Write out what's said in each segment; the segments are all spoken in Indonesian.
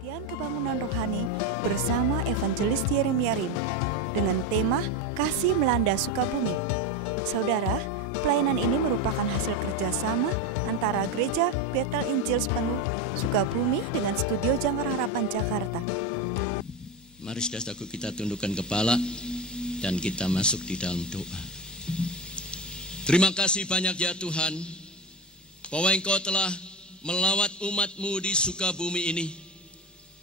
Penelitian Kebangunan Rohani bersama Evangelis Yeremia Rim dengan tema Kasih Melanda Sukabumi. Saudara, pelayanan ini merupakan hasil kerjasama antara Gereja Bethel Injil Penuh Sukabumi dengan Studio Jangkar Harapan Jakarta. Mari saudaraku, kita tundukkan kepala dan kita masuk di dalam doa. Terima kasih banyak ya Tuhan, bahwa Engkau telah melawat umat-Mu di Sukabumi ini.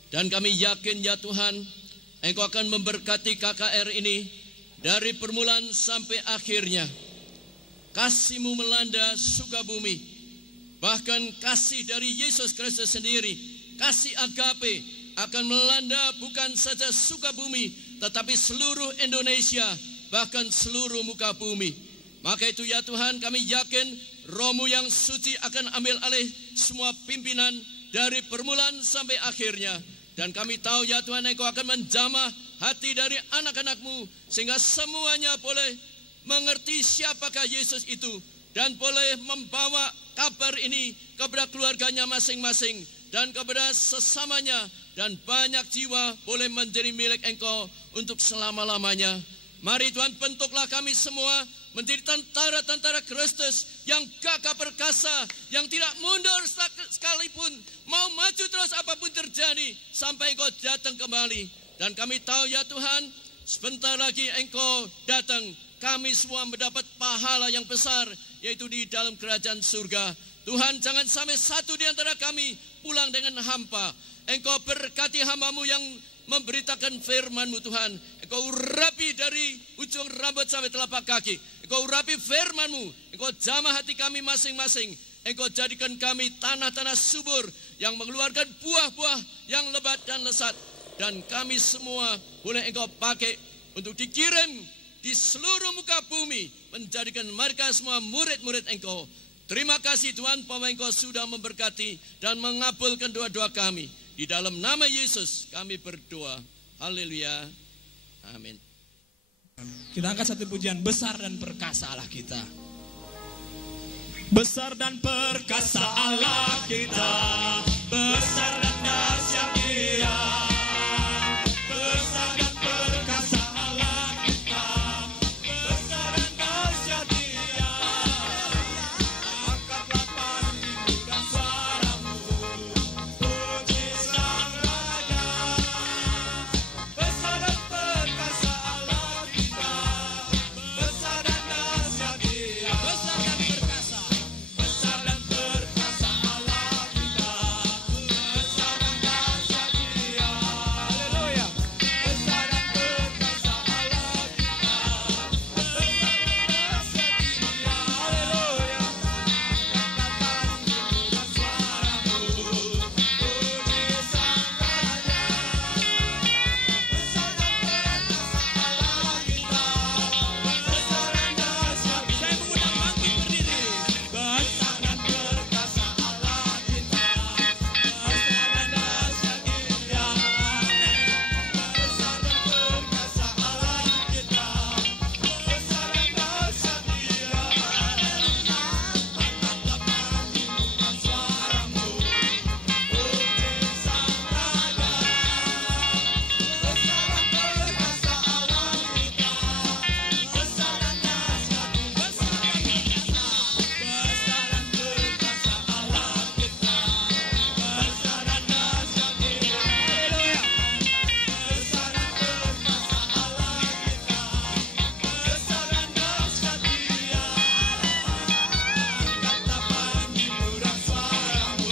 Dan kami yakin ya Tuhan, Engkau akan memberkati KKR ini dari permulaan sampai akhirnya. Kasih-Mu melanda Sukabumi, bahkan kasih dari Yesus Kristus sendiri, kasih agape akan melanda bukan saja Sukabumi, tetapi seluruh Indonesia, bahkan seluruh muka bumi. Maka itu ya Tuhan, kami yakin Roh-Mu yang suci akan ambil alih semua pimpinan dari permulaan sampai akhirnya. Dan kami tahu ya Tuhan, Engkau akan menjamah hati dari anak-anak-Mu, sehingga semuanya boleh mengerti siapakah Yesus itu, dan boleh membawa kabar ini kepada keluarganya masing-masing dan kepada sesamanya, dan banyak jiwa boleh menjadi milik Engkau untuk selama-lamanya. Mari Tuhan, bentuklah kami semua menjadi tentara-tentara Kristus yang gagah perkasa, yang tidak mundur sekalipun, mau maju terus apapun terjadi sampai Engkau datang kembali. Dan kami tahu ya Tuhan, sebentar lagi Engkau datang, kami semua mendapat pahala yang besar, yaitu di dalam kerajaan surga. Tuhan, jangan sampai satu di antara kami pulang dengan hampa. Engkau berkati hamba-Mu yang memberitakan firman-Mu Tuhan. Engkau urapi dari ujung rambut sampai telapak kaki. Engkau urapi firman-Mu. Engkau jamah hati kami masing-masing. Engkau jadikan kami tanah-tanah subur yang mengeluarkan buah-buah yang lebat dan lesat. Dan kami semua boleh Engkau pakai untuk dikirim di seluruh muka bumi, menjadikan mereka semua murid-murid Engkau. Terima kasih Tuhan, bahwa Engkau sudah memberkati dan mengabulkan doa-doa kami. Di dalam nama Yesus kami berdoa. Haleluya. Amin. Kita angkat satu pujian, besar dan perkasa Allah kita. Besar dan perkasa Allah kita, besar dan dahsyat Dia. Besar dan perkasa Allah kita, besar dan dahsyat Dia. Angkatlah panji dan suaramu, puji Sang Raja. Besar dan perkasa Allah kita, besar dan dahsyat Dia. Besar dan perkasa, besar dan perkasa Allah kita, besar dan dahsyat Dia. Haleluya. Besar dan perkasa Allah kita, besar dan dahsyat Dia. Haleluya. Angkat tanganmu dan suaramu, puji Sang Raja. Besar dan perkasa Allah kita, besar dan dahsyat. Saya mengundang bangkit berdiri. Besar dan perkasa Allah kita, besar dan dahsyat Dia. Besar dan perkasa Allah kita, besar dan dahsyat Dia. Angkatlah panjimu dan suaramu, puji Sang Raja. Besar dan perkasa Allah kita, besar dan dahsyat. Besar dan perkasa, besar dan perkasa Allah kita, besar dan dahsyat Dia. Haleluya. Besar dan perkasa Allah kita, besar dan dahsyat Dia. Angkatlah panjimu dan suaramu,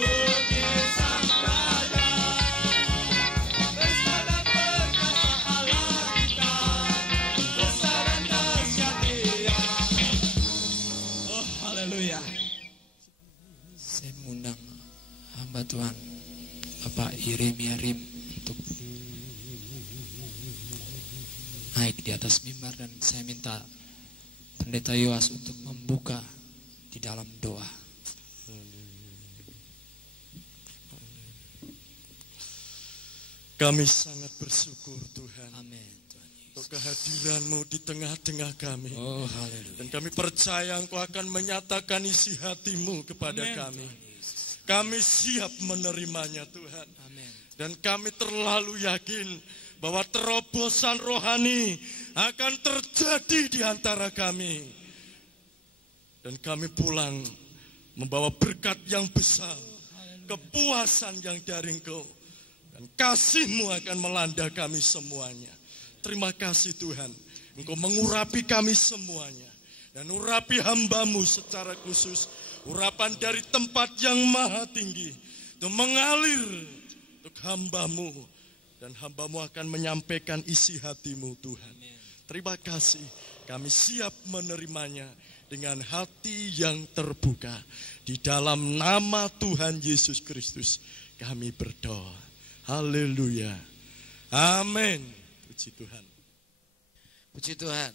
puji Sang Raja. Besar dan perkasa Allah kita, besar dan dahsyat Dia. Oh, haleluya. Saya mengundang hamba Tuhan Bapak Yeremia Rim untuk naik di atas mimbar, dan saya minta Pendeta Yoas untuk membuka di dalam doa. Kami sangat bersyukur Tuhan Amin Tuhan Yesus. untuk kehadiran-Mu di tengah-tengah kami. Oh, haleluya. Dan kami percaya Engkau akan menyatakan isi hati-Mu kepada Amin, kami. Tuhan Yesus. Kami siap menerimanya Tuhan. Amin. Dan kami terlalu yakin bahwa terobosan rohani akan terjadi di antara kami. Dan kami pulang membawa berkat yang besar, kepuasan yang dari Engkau. Dan kasih-Mu akan melanda kami semuanya. Terima kasih Tuhan, Engkau mengurapi kami semuanya. Dan urapi hamba-Mu secara khusus, urapan dari tempat yang maha tinggi, itu mengalir untuk hamba-Mu. Dan hamba-Mu akan menyampaikan isi hati-Mu Tuhan. Terima kasih, kami siap menerimanya dengan hati yang terbuka. Di dalam nama Tuhan Yesus Kristus kami berdoa. Haleluya. Amin. Puji Tuhan. Puji Tuhan.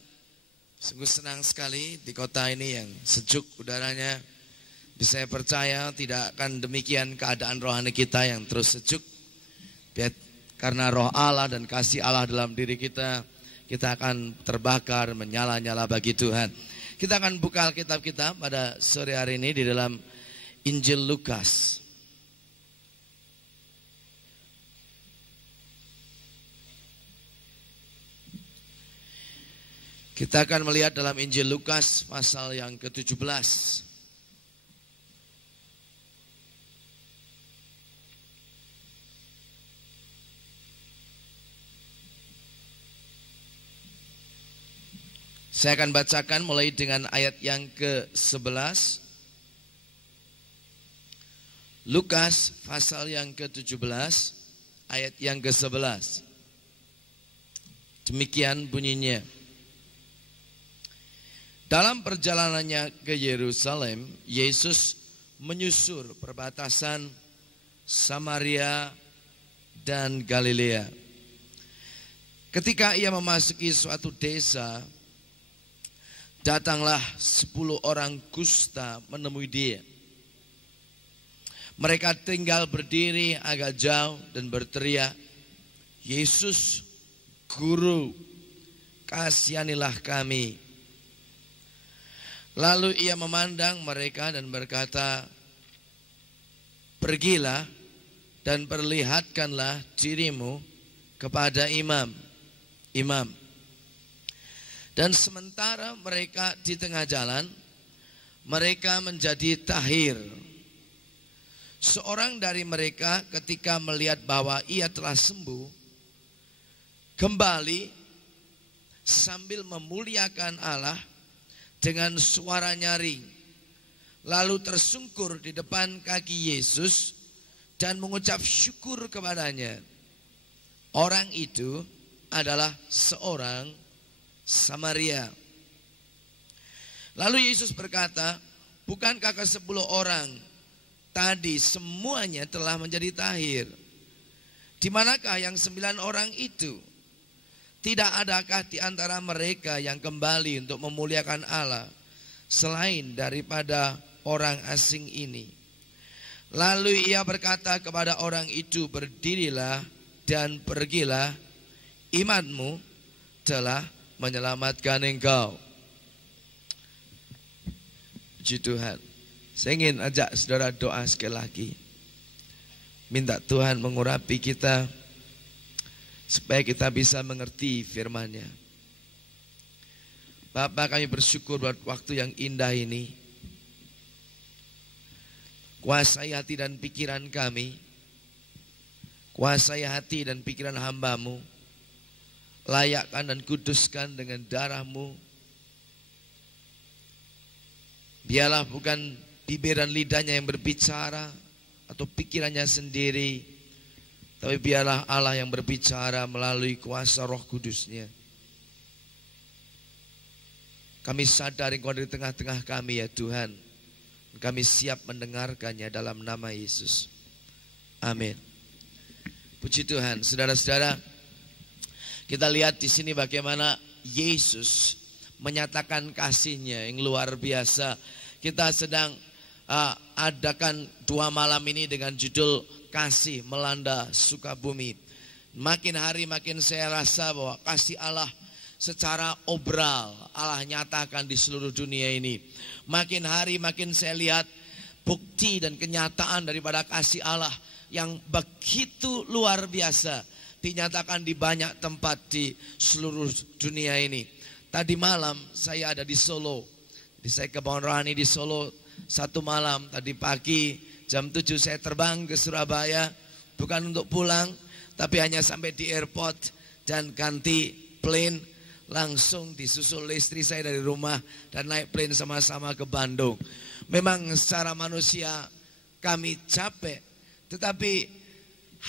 Sungguh senang sekali di kota ini yang sejuk udaranya. Saya percaya tidak akan demikian keadaan rohani kita yang terus sejuk. Karena roh Allah dan kasih Allah dalam diri kita, kita akan terbakar menyala-nyala bagi Tuhan. Kita akan buka Alkitab kita pada sore hari ini di dalam Injil Lukas. Kita akan melihat dalam Injil Lukas pasal yang ke-17. Saya akan bacakan mulai dengan ayat yang ke-11. Lukas pasal yang ke-17 ayat yang ke-11. Demikian bunyinya. Dalam perjalanannya ke Yerusalem, Yesus menyusur perbatasan Samaria dan Galilea. Ketika ia memasuki suatu desa, datanglah 10 orang kusta menemui dia. Mereka tinggal berdiri agak jauh dan berteriak, "Yesus, Guru, kasihanilah kami." Lalu ia memandang mereka dan berkata, "Pergilah dan perlihatkanlah dirimu kepada imam." Dan sementara mereka di tengah jalan, mereka menjadi tahir. Seorang dari mereka ketika melihat bahwa ia telah sembuh, kembali sambil memuliakan Allah dengan suara nyaring, lalu tersungkur di depan kaki Yesus dan mengucap syukur kepadanya. Orang itu adalah seorang Samaria. Lalu Yesus berkata, "Bukankah ke-10 orang tadi semuanya telah menjadi tahir? Di manakah yang 9 orang itu? Tidak adakah di antara mereka yang kembali untuk memuliakan Allah selain daripada orang asing ini?" Lalu ia berkata kepada orang itu, "Berdirilah dan pergilah, imanmu telah menyelamatkan engkau." Puji Tuhan. Saya ingin ajak saudara doa sekali lagi. Minta Tuhan mengurapi kita supaya kita bisa mengerti firman-Nya. Bapa, kami bersyukur buat waktu yang indah ini. Kuasai hati dan pikiran kami. Kuasai hati dan pikiran hamba-Mu. Layakkan dan kuduskan dengan darah-Mu. Biarlah bukan bibir dan lidahnya yang berbicara atau pikirannya sendiri, tapi biarlah Allah yang berbicara melalui kuasa Roh Kudus-Nya. Kami sadar Engkau di tengah-tengah kami ya Tuhan. Kami siap mendengarkannya dalam nama Yesus. Amin. Puji Tuhan. Saudara-saudara, kita lihat di sini bagaimana Yesus menyatakan kasih-Nya yang luar biasa. Kita sedang adakan 2 malam ini dengan judul Kasih Melanda Sukabumi. Makin hari makin saya rasa bahwa kasih Allah secara obral Allah nyatakan di seluruh dunia ini. Makin hari makin saya lihat bukti dan kenyataan daripada kasih Allah yang begitu luar biasa dinyatakan di banyak tempat di seluruh dunia ini. Tadi malam saya ada di Solo. Jadi saya ke Bangun Rohani di Solo 1 malam. Tadi pagi jam 7 saya terbang ke Surabaya. Bukan untuk pulang, tapi hanya sampai di airport dan ganti plane. Langsung disusul istri saya dari rumah dan naik plane sama-sama ke Bandung. Memang secara manusia kami capek, tetapi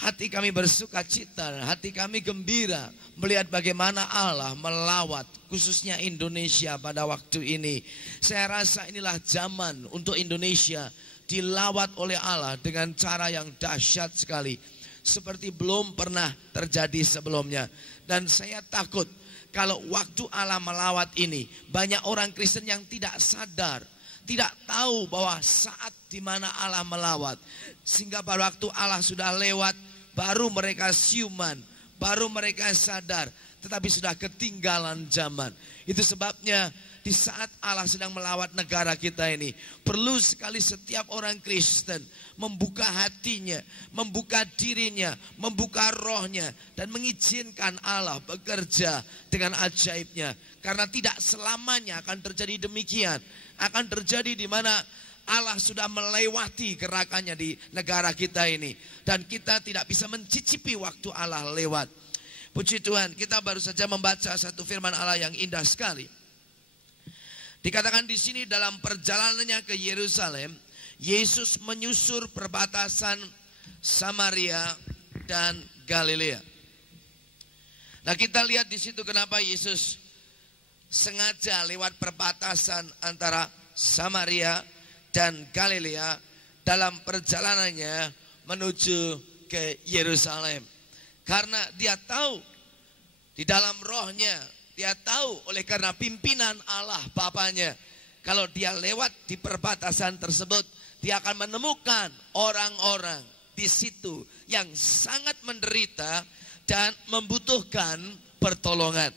hati kami bersuka cita, hati kami gembira melihat bagaimana Allah melawat khususnya Indonesia pada waktu ini. Saya rasa inilah zaman untuk Indonesia dilawat oleh Allah dengan cara yang dahsyat sekali, seperti belum pernah terjadi sebelumnya. Dan saya takut kalau waktu Allah melawat ini, banyak orang Kristen yang tidak sadar, tidak tahu bahwa saat di mana Allah melawat, sehingga pada waktu Allah sudah lewat, baru mereka siuman, baru mereka sadar, tetapi sudah ketinggalan zaman. Itu sebabnya di saat Allah sedang melawat negara kita ini, perlu sekali setiap orang Kristen membuka hatinya, membuka dirinya, membuka rohnya, dan mengizinkan Allah bekerja dengan ajaibnya. Karena tidak selamanya akan terjadi demikian. Akan terjadi di mana Allah sudah melewati gerakannya di negara kita ini, dan kita tidak bisa mencicipi waktu Allah lewat. Puji Tuhan, kita baru saja membaca satu firman Allah yang indah sekali. Dikatakan di sini dalam perjalanannya ke Yerusalem, Yesus menyusur perbatasan Samaria dan Galilea. Nah, kita lihat di situ kenapa Yesus sengaja lewat perbatasan antara Samaria dan Galilea dalam perjalanannya menuju ke Yerusalem. Karena dia tahu di dalam rohnya, dia tahu oleh karena pimpinan Allah Bapanya, kalau dia lewat di perbatasan tersebut, dia akan menemukan orang-orang di situ yang sangat menderita dan membutuhkan pertolongan.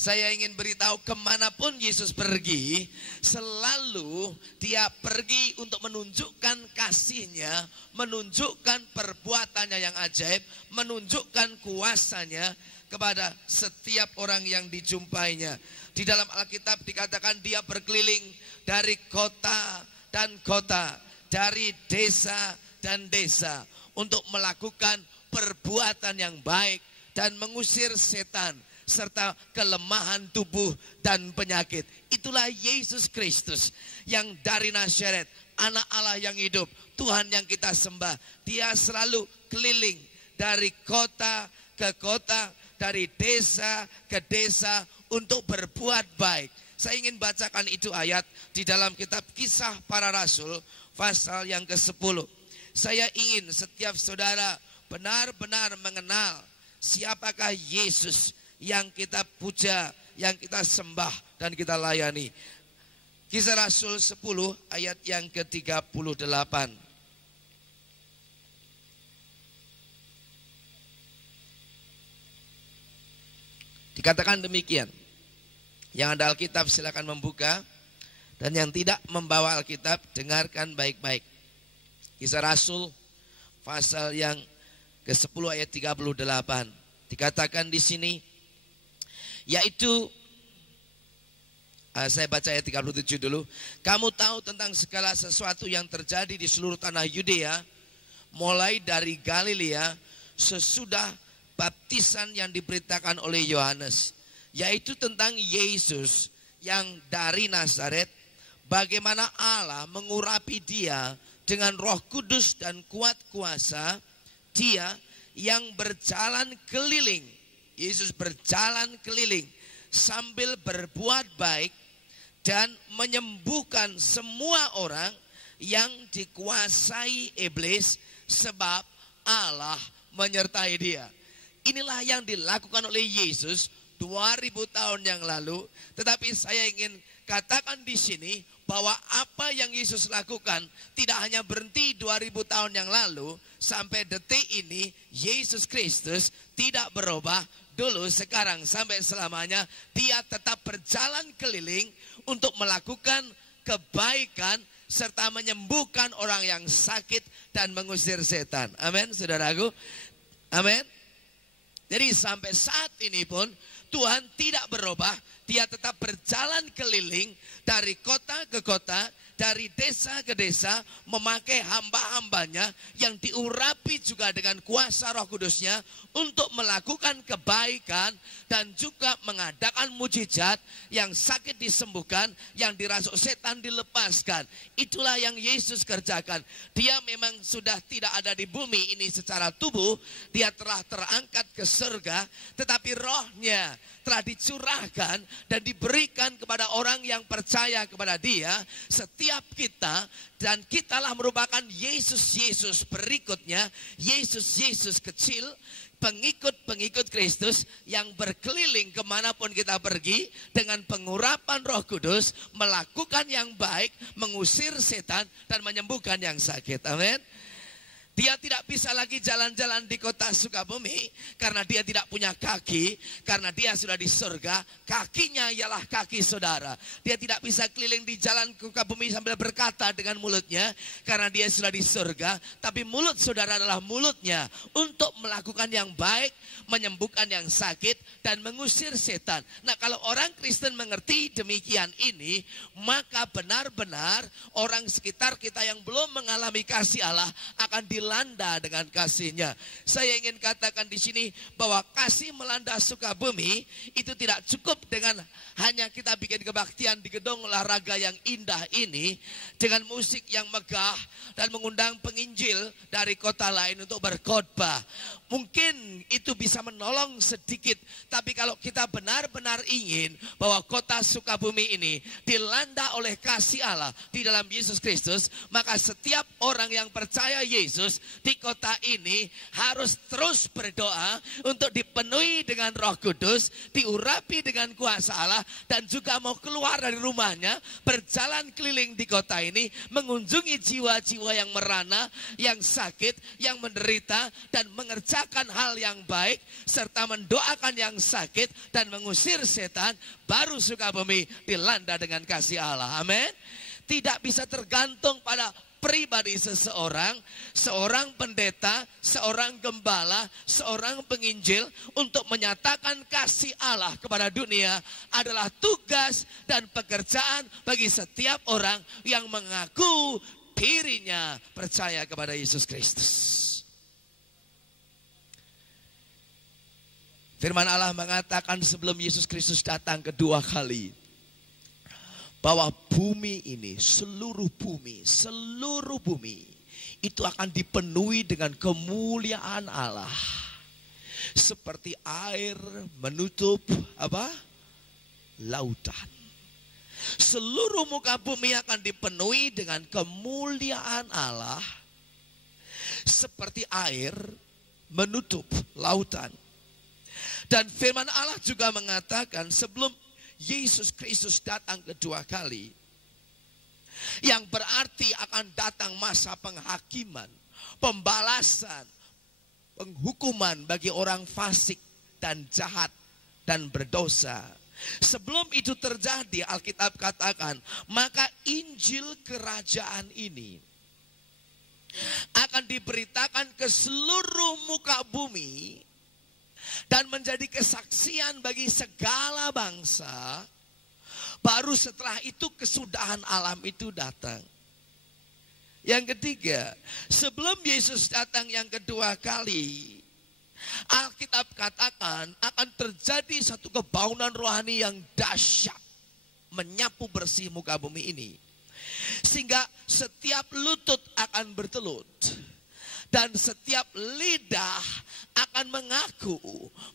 Saya ingin beritahu, kemanapun Yesus pergi, selalu dia pergi untuk menunjukkan kasihnya, menunjukkan perbuatannya yang ajaib, menunjukkan kuasanya kepada setiap orang yang dijumpainya. Di dalam Alkitab dikatakan dia berkeliling dari kota dan kota, dari desa dan desa, untuk melakukan perbuatan yang baik dan mengusir setan serta kelemahan tubuh dan penyakit. Itulah Yesus Kristus yang dari Nazaret, anak Allah yang hidup, Tuhan yang kita sembah. Dia selalu keliling dari kota ke kota, dari desa ke desa untuk berbuat baik. Saya ingin bacakan itu ayat di dalam kitab Kisah Para Rasul pasal yang ke-10. Saya ingin setiap saudara benar-benar mengenal siapakah Yesus yang kita puja, yang kita sembah dan kita layani. Kisah Rasul 10 ayat yang ke-38. Dikatakan demikian. Yang ada Alkitab silakan membuka, dan yang tidak membawa Alkitab dengarkan baik-baik. Kisah Rasul pasal yang ke-10 ayat 38. Dikatakan di sini, yaitu saya baca ayat 37 dulu. Kamu tahu tentang segala sesuatu yang terjadi di seluruh tanah Yudea, mulai dari Galilea sesudah baptisan yang diberitakan oleh Yohanes, yaitu tentang Yesus yang dari Nazaret, bagaimana Allah mengurapi dia dengan Roh Kudus dan kuat kuasa. Dia yang berjalan keliling, Yesus berjalan keliling sambil berbuat baik dan menyembuhkan semua orang yang dikuasai iblis, sebab Allah menyertai dia. Inilah yang dilakukan oleh Yesus 2000 tahun yang lalu. Tetapi saya ingin katakan di sini bahwa apa yang Yesus lakukan tidak hanya berhenti 2000 tahun yang lalu. Sampai detik ini Yesus Kristus tidak berubah. Dulu, sekarang, sampai selamanya dia tetap berjalan keliling untuk melakukan kebaikan serta menyembuhkan orang yang sakit dan mengusir setan. Amin, saudaraku. Amin. Jadi sampai saat ini pun Tuhan tidak berubah. Dia tetap berjalan keliling dari kota ke kota, dari desa ke desa, memakai hamba-hambanya yang diurapi juga dengan kuasa Roh Kudusnya untuk melakukan kebaikan dan juga mengadakan mujizat, yang sakit disembuhkan, yang dirasuk setan dilepaskan. Itulah yang Yesus kerjakan. Dia memang sudah tidak ada di bumi ini secara tubuh, dia telah terangkat ke surga, tetapi rohnya telah dicurahkan dan diberikan kepada orang yang percaya kepada dia. Setiap kita, dan kitalah merupakan Yesus-Yesus berikutnya, Yesus-Yesus kecil, pengikut-pengikut Kristus yang berkeliling kemanapun kita pergi dengan pengurapan Roh Kudus, melakukan yang baik, mengusir setan dan menyembuhkan yang sakit. Amin. Dia tidak bisa lagi jalan-jalan di kota Sukabumi karena dia tidak punya kaki, karena dia sudah di surga. Kakinya ialah kaki saudara. Dia tidak bisa keliling di jalan Sukabumi sambil berkata dengan mulutnya karena dia sudah di surga. Tapi mulut saudara adalah mulutnya untuk melakukan yang baik, menyembuhkan yang sakit dan mengusir setan. Nah, kalau orang Kristen mengerti demikian ini, maka benar-benar orang sekitar kita yang belum mengalami kasih Allah akan dilanda dengan kasih-Nya. Saya ingin katakan di sini bahwa kasih melanda Sukabumi itu tidak cukup dengan hanya kita bikin kebaktian di gedung olahraga yang indah ini dengan musik yang megah dan mengundang penginjil dari kota lain untuk berkhotbah. Mungkin itu bisa menolong sedikit, tapi kalau kita benar-benar ingin bahwa kota Sukabumi ini dilanda oleh kasih Allah di dalam Yesus Kristus, maka setiap orang yang percaya Yesus di kota ini harus terus berdoa untuk dipenuhi dengan Roh Kudus, diurapi dengan kuasa Allah, dan juga mau keluar dari rumahnya, berjalan keliling di kota ini, mengunjungi jiwa-jiwa yang merana, yang sakit, yang menderita, dan mengerjakan hal yang baik, serta mendoakan yang sakit dan mengusir setan. Baru Sukabumi dilanda dengan kasih Allah. Amin. Tidak bisa tergantung pada pribadi seseorang, seorang pendeta, seorang gembala, seorang penginjil untuk menyatakan kasih Allah kepada dunia adalah tugas dan pekerjaan bagi setiap orang yang mengaku dirinya percaya kepada Yesus Kristus. Firman Allah mengatakan sebelum Yesus Kristus datang kedua kali, bahwa bumi ini, seluruh bumi itu akan dipenuhi dengan kemuliaan Allah. Seperti air menutup lautan. Seluruh muka bumi akan dipenuhi dengan kemuliaan Allah. Seperti air menutup lautan. Dan firman Allah juga mengatakan sebelum Yesus Kristus datang kedua kali, yang berarti akan datang masa penghakiman, pembalasan, penghukuman bagi orang fasik dan jahat dan berdosa. Sebelum itu terjadi, Alkitab katakan, maka Injil kerajaan ini akan diberitakan ke seluruh muka bumi dan menjadi kesaksian bagi segala bangsa. Baru setelah itu kesudahan alam itu datang. Yang ketiga, sebelum Yesus datang yang kedua kali, Alkitab katakan akan terjadi satu kebaunan rohani yang dahsyat, menyapu bersih muka bumi ini. Sehingga setiap lutut akan bertelut. Dan setiap lidah akan mengaku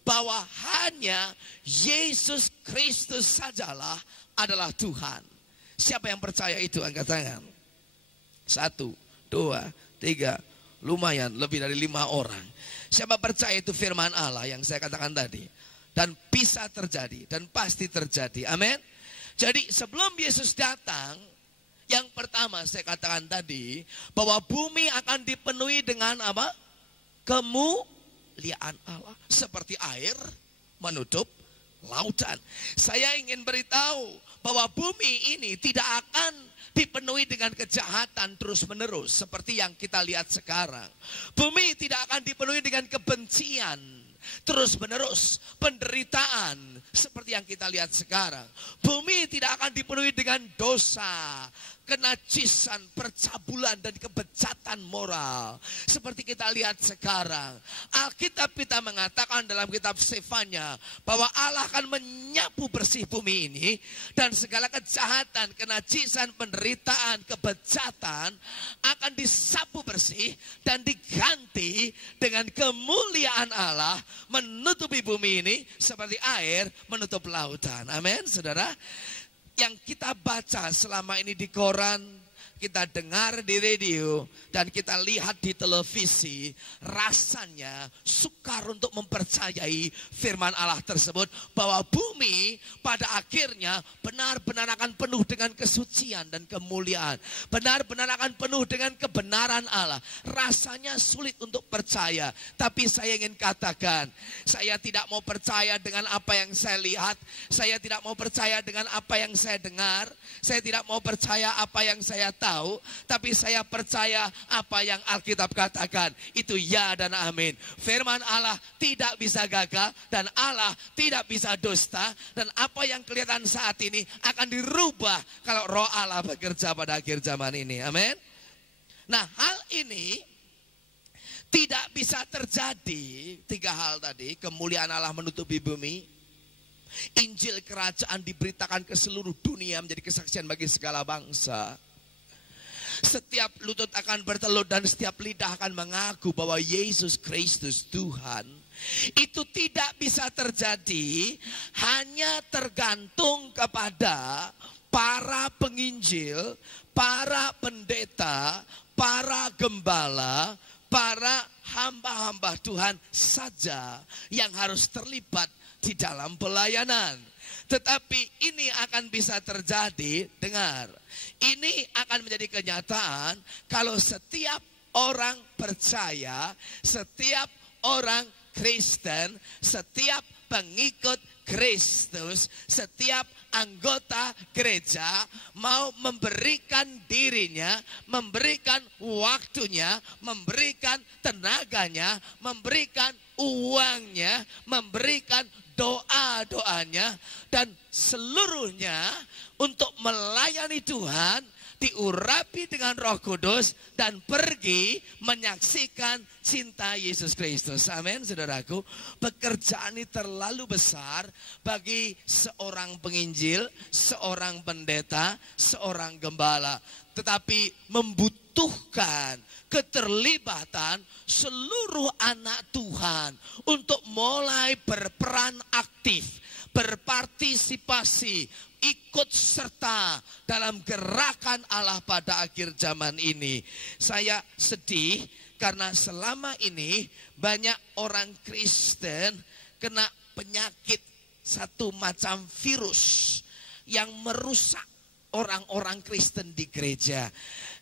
bahwa hanya Yesus Kristus sajalah adalah Tuhan. Siapa yang percaya itu? Angkat tangan. 1, 2, 3, lumayan, lebih dari 5 orang. Siapa percaya itu firman Allah yang saya katakan tadi? Dan bisa terjadi, dan pasti terjadi. Amin. Jadi sebelum Yesus datang, yang pertama saya katakan tadi, bahwa bumi akan dipenuhi dengan apa? Kemuliaan Allah. Seperti air menutup lautan. Saya ingin beritahu bahwa bumi ini tidak akan dipenuhi dengan kejahatan terus-menerus seperti yang kita lihat sekarang. Bumi tidak akan dipenuhi dengan kebencian terus-menerus, penderitaan seperti yang kita lihat sekarang. Bumi tidak akan dipenuhi dengan dosa, kenajisan, percabulan, dan kebejatan moral seperti kita lihat sekarang. Alkitab kita mengatakan dalam kitab Sefanya bahwa Allah akan menyapu bersih bumi ini, dan segala kejahatan, kenajisan, penderitaan, kebejatan akan disapu bersih dan diganti dengan kemuliaan Allah menutupi bumi ini seperti air menutup lautan. Amin, saudara. Yang kita baca selama ini di koran, kita dengar di radio, dan kita lihat di televisi, rasanya sukar untuk mempercayai firman Allah tersebut, bahwa bumi pada akhirnya benar-benar akan penuh dengan kesucian dan kemuliaan, benar-benar akan penuh dengan kebenaran Allah. Rasanya sulit untuk percaya, tapi saya ingin katakan, saya tidak mau percaya dengan apa yang saya lihat, saya tidak mau percaya dengan apa yang saya dengar, saya tidak mau percaya apa yang saya tahu, tapi saya percaya apa yang Alkitab katakan. Itu ya dan amin. Firman Allah tidak bisa gagal, dan Allah tidak bisa dusta, dan apa yang kelihatan saat ini akan dirubah kalau Roh Allah bekerja pada akhir zaman ini. Amin. Nah, hal ini tidak bisa terjadi. 3 hal tadi: kemuliaan Allah menutupi bumi, Injil kerajaan diberitakan ke seluruh dunia menjadi kesaksian bagi segala bangsa, setiap lutut akan bertelut dan setiap lidah akan mengaku bahwa Yesus Kristus Tuhan. Itu tidak bisa terjadi hanya tergantung kepada para penginjil, para pendeta, para gembala, para hamba-hamba Tuhan saja yang harus terlibat di dalam pelayanan. Tetapi ini akan bisa terjadi, dengar, ini akan menjadi kenyataan kalau setiap orang percaya, setiap orang Kristen, setiap pengikut Kristus, setiap anggota gereja mau memberikan dirinya, memberikan waktunya, memberikan tenaganya, memberikan uangnya, memberikan doa-doanya, dan seluruhnya untuk melayani Tuhan, diurapi dengan Roh Kudus, dan pergi menyaksikan cinta Yesus Kristus. Amin, saudaraku. Pekerjaan ini terlalu besar bagi seorang penginjil, seorang pendeta, seorang gembala, tetapi membutuhkan keterlibatan seluruh anak Tuhan untuk mulai berperan aktif, berpartisipasi, ikut serta dalam gerakan Allah pada akhir zaman ini. Saya sedih karena selama ini banyak orang Kristen kena penyakit satu macam virus yang merusak orang-orang Kristen di gereja.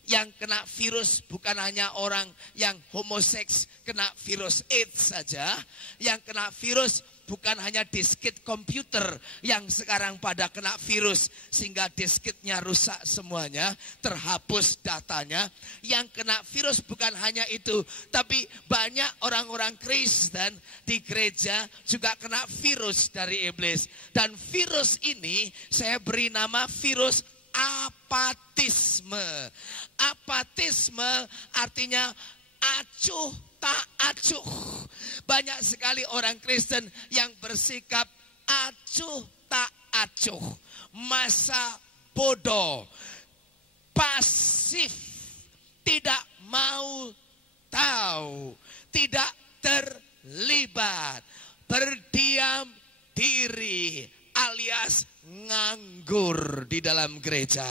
Yang kena virus bukan hanya orang yang homoseks kena virus AIDS saja. Yang kena virus bukan hanya diskit komputer yang sekarang pada kena virus sehingga diskitnya rusak semuanya, terhapus datanya. Yang kena virus bukan hanya itu, tapi banyak orang-orang Kristen di gereja juga kena virus dari iblis. Dan virus ini saya beri nama virus apatisme. Apatisme artinya acuh tak acuh. Banyak sekali orang Kristen yang bersikap acuh tak acuh, masa bodoh, pasif, tidak mau tahu, tidak terlibat, berdiam diri alias nganggur di dalam gereja.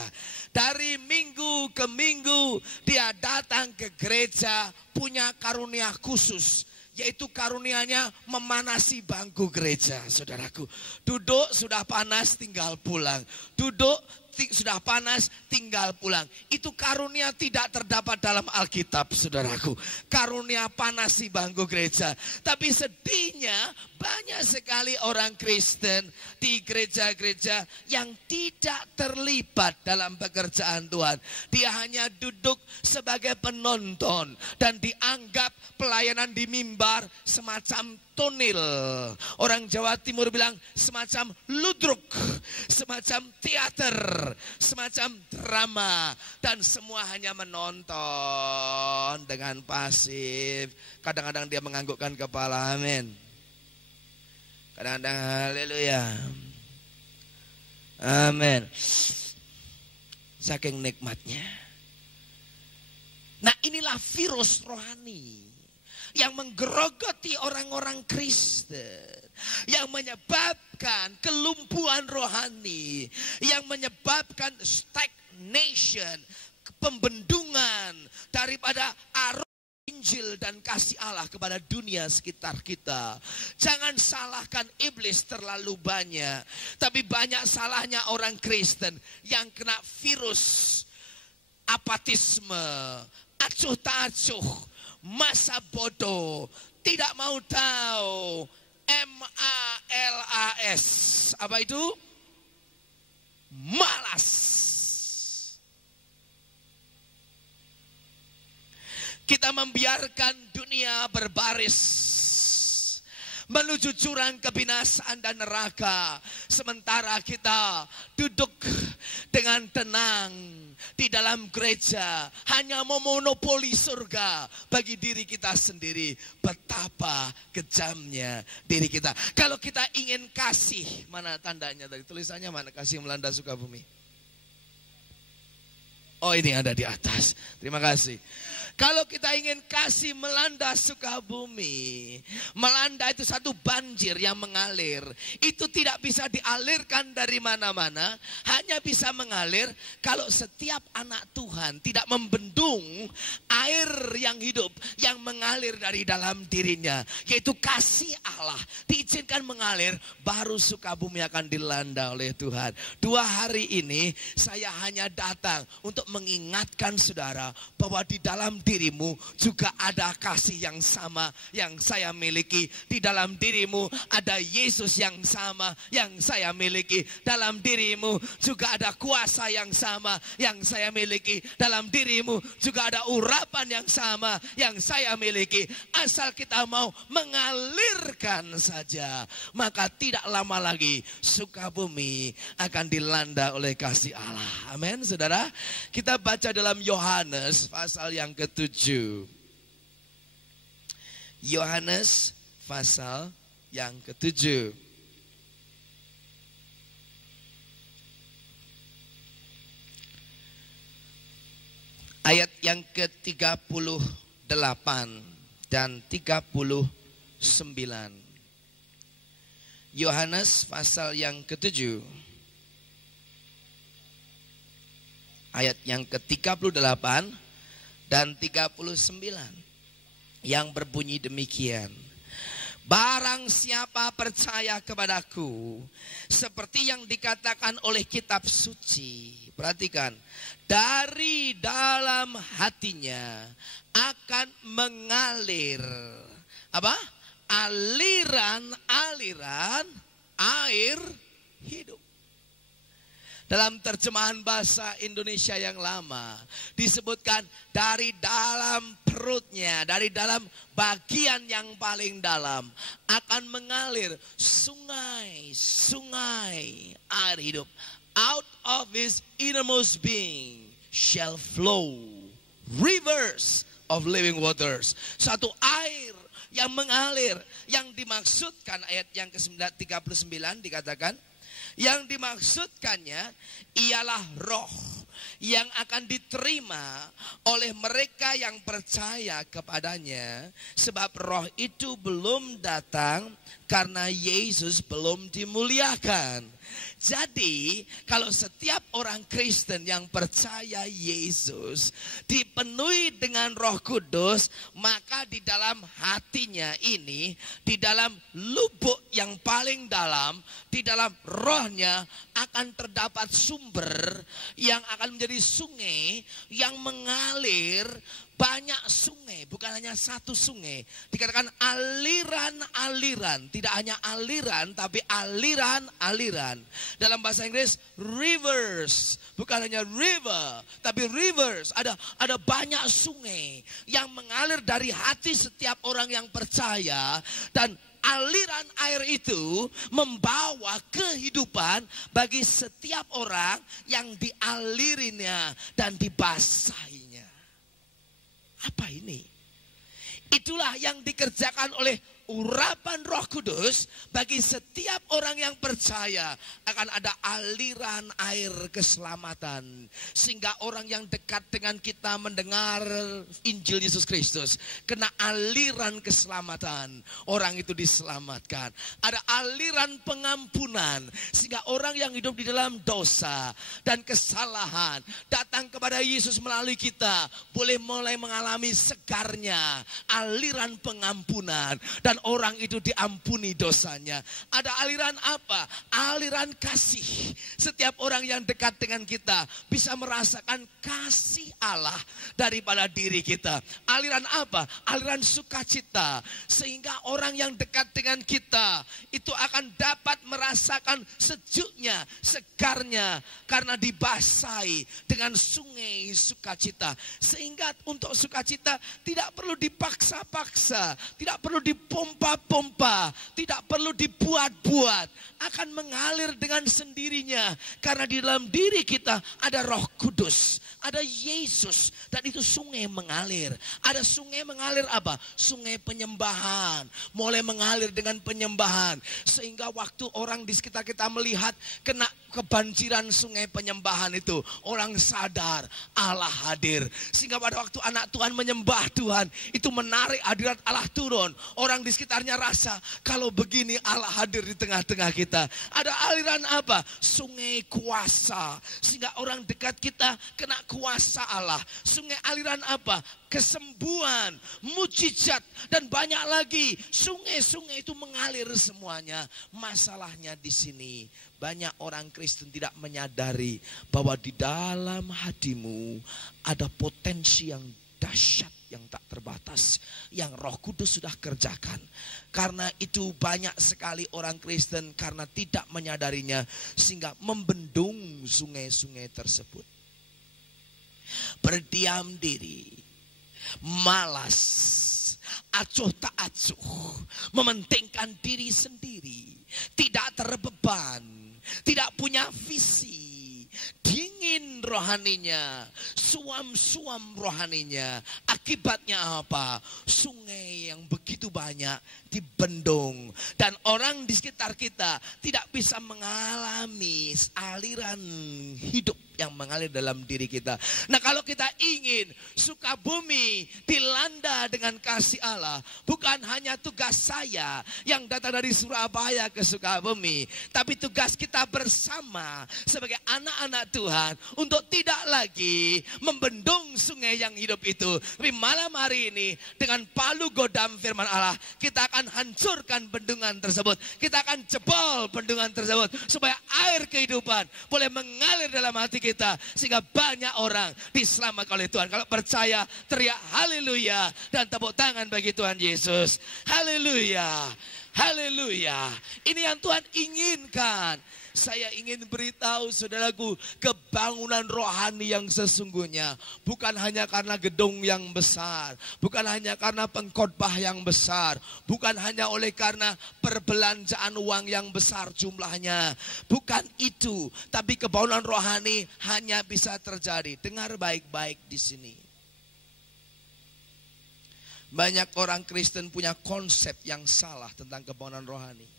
Dari minggu ke minggu dia datang ke gereja punya karunia khusus, yaitu karunianya memanasi bangku gereja. Saudaraku, duduk sudah panas tinggal pulang, duduk sudah panas, tinggal pulang. Itu karunia tidak terdapat dalam Alkitab, saudaraku. Karunia panas di bangku gereja. Tapi sedihnya banyak sekali orang Kristen di gereja-gereja yang tidak terlibat dalam pekerjaan Tuhan. Dia hanya duduk sebagai penonton dan dianggap pelayanan di mimbar semacam tonil. Orang Jawa Timur bilang semacam ludruk, semacam teater, semacam drama, dan semua hanya menonton dengan pasif. Kadang-kadang dia menganggukkan kepala, amin. Kadang-kadang haleluya, amin. Saking nikmatnya. Nah, inilah virus rohani yang menggerogoti orang-orang Kristen, yang menyebabkan kelumpuhan rohani, yang menyebabkan stagnation, pembendungan daripada arus Injil dan kasih Allah kepada dunia sekitar kita. Jangan salahkan iblis terlalu banyak, tapi banyak salahnya orang Kristen yang kena virus apatisme, acuh tak acuh, masa bodoh, tidak mau tahu, MALAS. Apa itu? Malas. Kita membiarkan dunia berbaris menuju jurang kebinasaan dan neraka, sementara kita duduk dengan tenang di dalam gereja, hanya memonopoli surga bagi diri kita sendiri. Betapa kejamnya diri kita. Kalau kita ingin kasih, mana tandanya tadi? Tulisannya mana? Kasih melanda Sukabumi. Oh, ini ada di atas. Terima kasih. Kalau kita ingin kasih melanda Sukabumi, melanda itu satu banjir yang mengalir. Itu tidak bisa dialirkan dari mana-mana, hanya bisa mengalir kalau setiap anak Tuhan tidak membendung air yang hidup yang mengalir dari dalam dirinya, yaitu kasih Allah. Diizinkan mengalir, baru Sukabumi akan dilanda oleh Tuhan. 2 hari ini saya hanya datang untuk mengingatkan saudara bahwa di dalam dirimu juga ada kasih yang sama yang saya miliki. Di dalam dirimu ada Yesus yang sama yang saya miliki. Dalam dirimu juga ada kuasa yang sama yang saya miliki. Dalam dirimu juga ada urapan yang sama yang saya miliki. Asal kita mau mengalirkan saja, maka tidak lama lagi Sukabumi akan dilanda oleh kasih Allah. Amin, saudara. Kita baca dalam Yohanes pasal yang ke-7. Yohanes pasal yang ke-7. Ayat yang ke-38 dan 39. Yohanes pasal yang ke-7. Ayat yang ke-38 dan 39 yang berbunyi demikian. Barang siapa percaya kepadaku, seperti yang dikatakan oleh kitab suci, perhatikan, dari dalam hatinya akan mengalir apa? Aliran-aliran air hidup. Dalam terjemahan bahasa Indonesia yang lama disebutkan dari dalam perutnya, dari dalam bagian yang paling dalam akan mengalir sungai-sungai air hidup. Out of his innermost being shall flow rivers of living waters. Satu air yang mengalir, yang dimaksudkan ayat yang ke-39 dikatakan, yang dimaksudkannya ialah roh yang akan diterima oleh mereka yang percaya kepadanya. Sebab roh itu belum datang karena Yesus belum dimuliakan. Jadi kalau setiap orang Kristen yang percaya Yesus dipenuhi dengan Roh Kudus, maka di dalam hatinya ini, di dalam lubuk yang paling dalam, di dalam rohnya akan terdapat sumber yang akan menjadi sungai yang mengalir. Banyak sungai, bukan hanya satu sungai. Dikatakan aliran-aliran, tidak hanya aliran tapi aliran-aliran. Dalam bahasa Inggris rivers, bukan hanya river tapi rivers. Ada banyak sungai yang mengalir dari hati setiap orang yang percaya, dan aliran air itu membawa kehidupan bagi setiap orang yang dialirinya dan dibasahinya. Apa ini? Itulah yang dikerjakan oleh urapan Roh Kudus bagi setiap orang yang percaya. Akan ada aliran air keselamatan, sehingga orang yang dekat dengan kita mendengar Injil Yesus Kristus, kena aliran keselamatan, orang itu diselamatkan. Ada aliran pengampunan, sehingga orang yang hidup di dalam dosa dan kesalahan datang kepada Yesus melalui kita, boleh mulai mengalami segarnya aliran pengampunan, dan orang itu diampuni dosanya. Ada aliran apa? Aliran kasih. Setiap orang yang dekat dengan kita bisa merasakan kasih Allah daripada diri kita. Aliran apa? Aliran sukacita. Sehingga orang yang dekat dengan kita itu akan dapat merasakan sejuknya, segarnya, karena dibasahi dengan sungai sukacita. Sehingga untuk sukacita tidak perlu dipaksa-paksa, tidak perlu dipompa-pompa, tidak perlu dibuat-buat, akan mengalir dengan sendirinya. Karena di dalam diri kita ada Roh Kudus, ada Yesus, dan itu sungai mengalir. Ada sungai mengalir apa? Sungai penyembahan, mulai mengalir dengan penyembahan, sehingga waktu orang di sekitar kita melihat kena kebanjiran sungai penyembahan itu, orang sadar Allah hadir. Sehingga pada waktu anak Tuhan menyembah Tuhan, itu menarik hadirat Allah turun. Orang di sekitarnya rasa kalau begini Allah hadir di tengah-tengah kita. Ada aliran apa? Sungai kuasa, sehingga orang dekat kita kena kuasa Allah. Sungai aliran apa? Kesembuhan, mujizat, dan banyak lagi. Sungai-sungai itu mengalir semuanya. Masalahnya di sini, banyak orang Kristen tidak menyadari bahwa di dalam hatimu ada potensi yang dahsyat, yang tak terbatas, yang Roh Kudus sudah kerjakan. Karena itu banyak sekali orang Kristen karena tidak menyadarinya, sehingga membendung sungai-sungai tersebut. Berdiam diri, malas, acuh tak acuh, mementingkan diri sendiri, tidak terbeban, tidak punya visi, dingin rohaninya, suam-suam rohaninya. Akibatnya apa? Sungai yang begitu banyak dibendung, dan orang di sekitar kita tidak bisa mengalami aliran hidup yang mengalir dalam diri kita. Nah, kalau kita ingin Sukabumi dilanda dengan kasih Allah, bukan hanya tugas saya yang datang dari Surabaya ke Sukabumi, tapi tugas kita bersama sebagai anak-anak Tuhan untuk tidak lagi membendung sungai yang hidup itu. Tapi malam hari ini dengan palu godam firman Allah, kita akan hancurkan bendungan tersebut. Kita akan jebol bendungan tersebut supaya air kehidupan boleh mengalir dalam hati kita, sehingga banyak orang diselamatkan oleh Tuhan. Kalau percaya, teriak haleluya dan tepuk tangan bagi Tuhan Yesus. Haleluya, haleluya. Ini yang Tuhan inginkan. Saya ingin beritahu saudaraku, kebangunan rohani yang sesungguhnya bukan hanya karena gedung yang besar, bukan hanya karena pengkhotbah yang besar, bukan hanya oleh karena perbelanjaan uang yang besar jumlahnya. Bukan itu, tapi kebangunan rohani hanya bisa terjadi. Dengar baik-baik di sini. Banyak orang Kristen punya konsep yang salah tentang kebangunan rohani.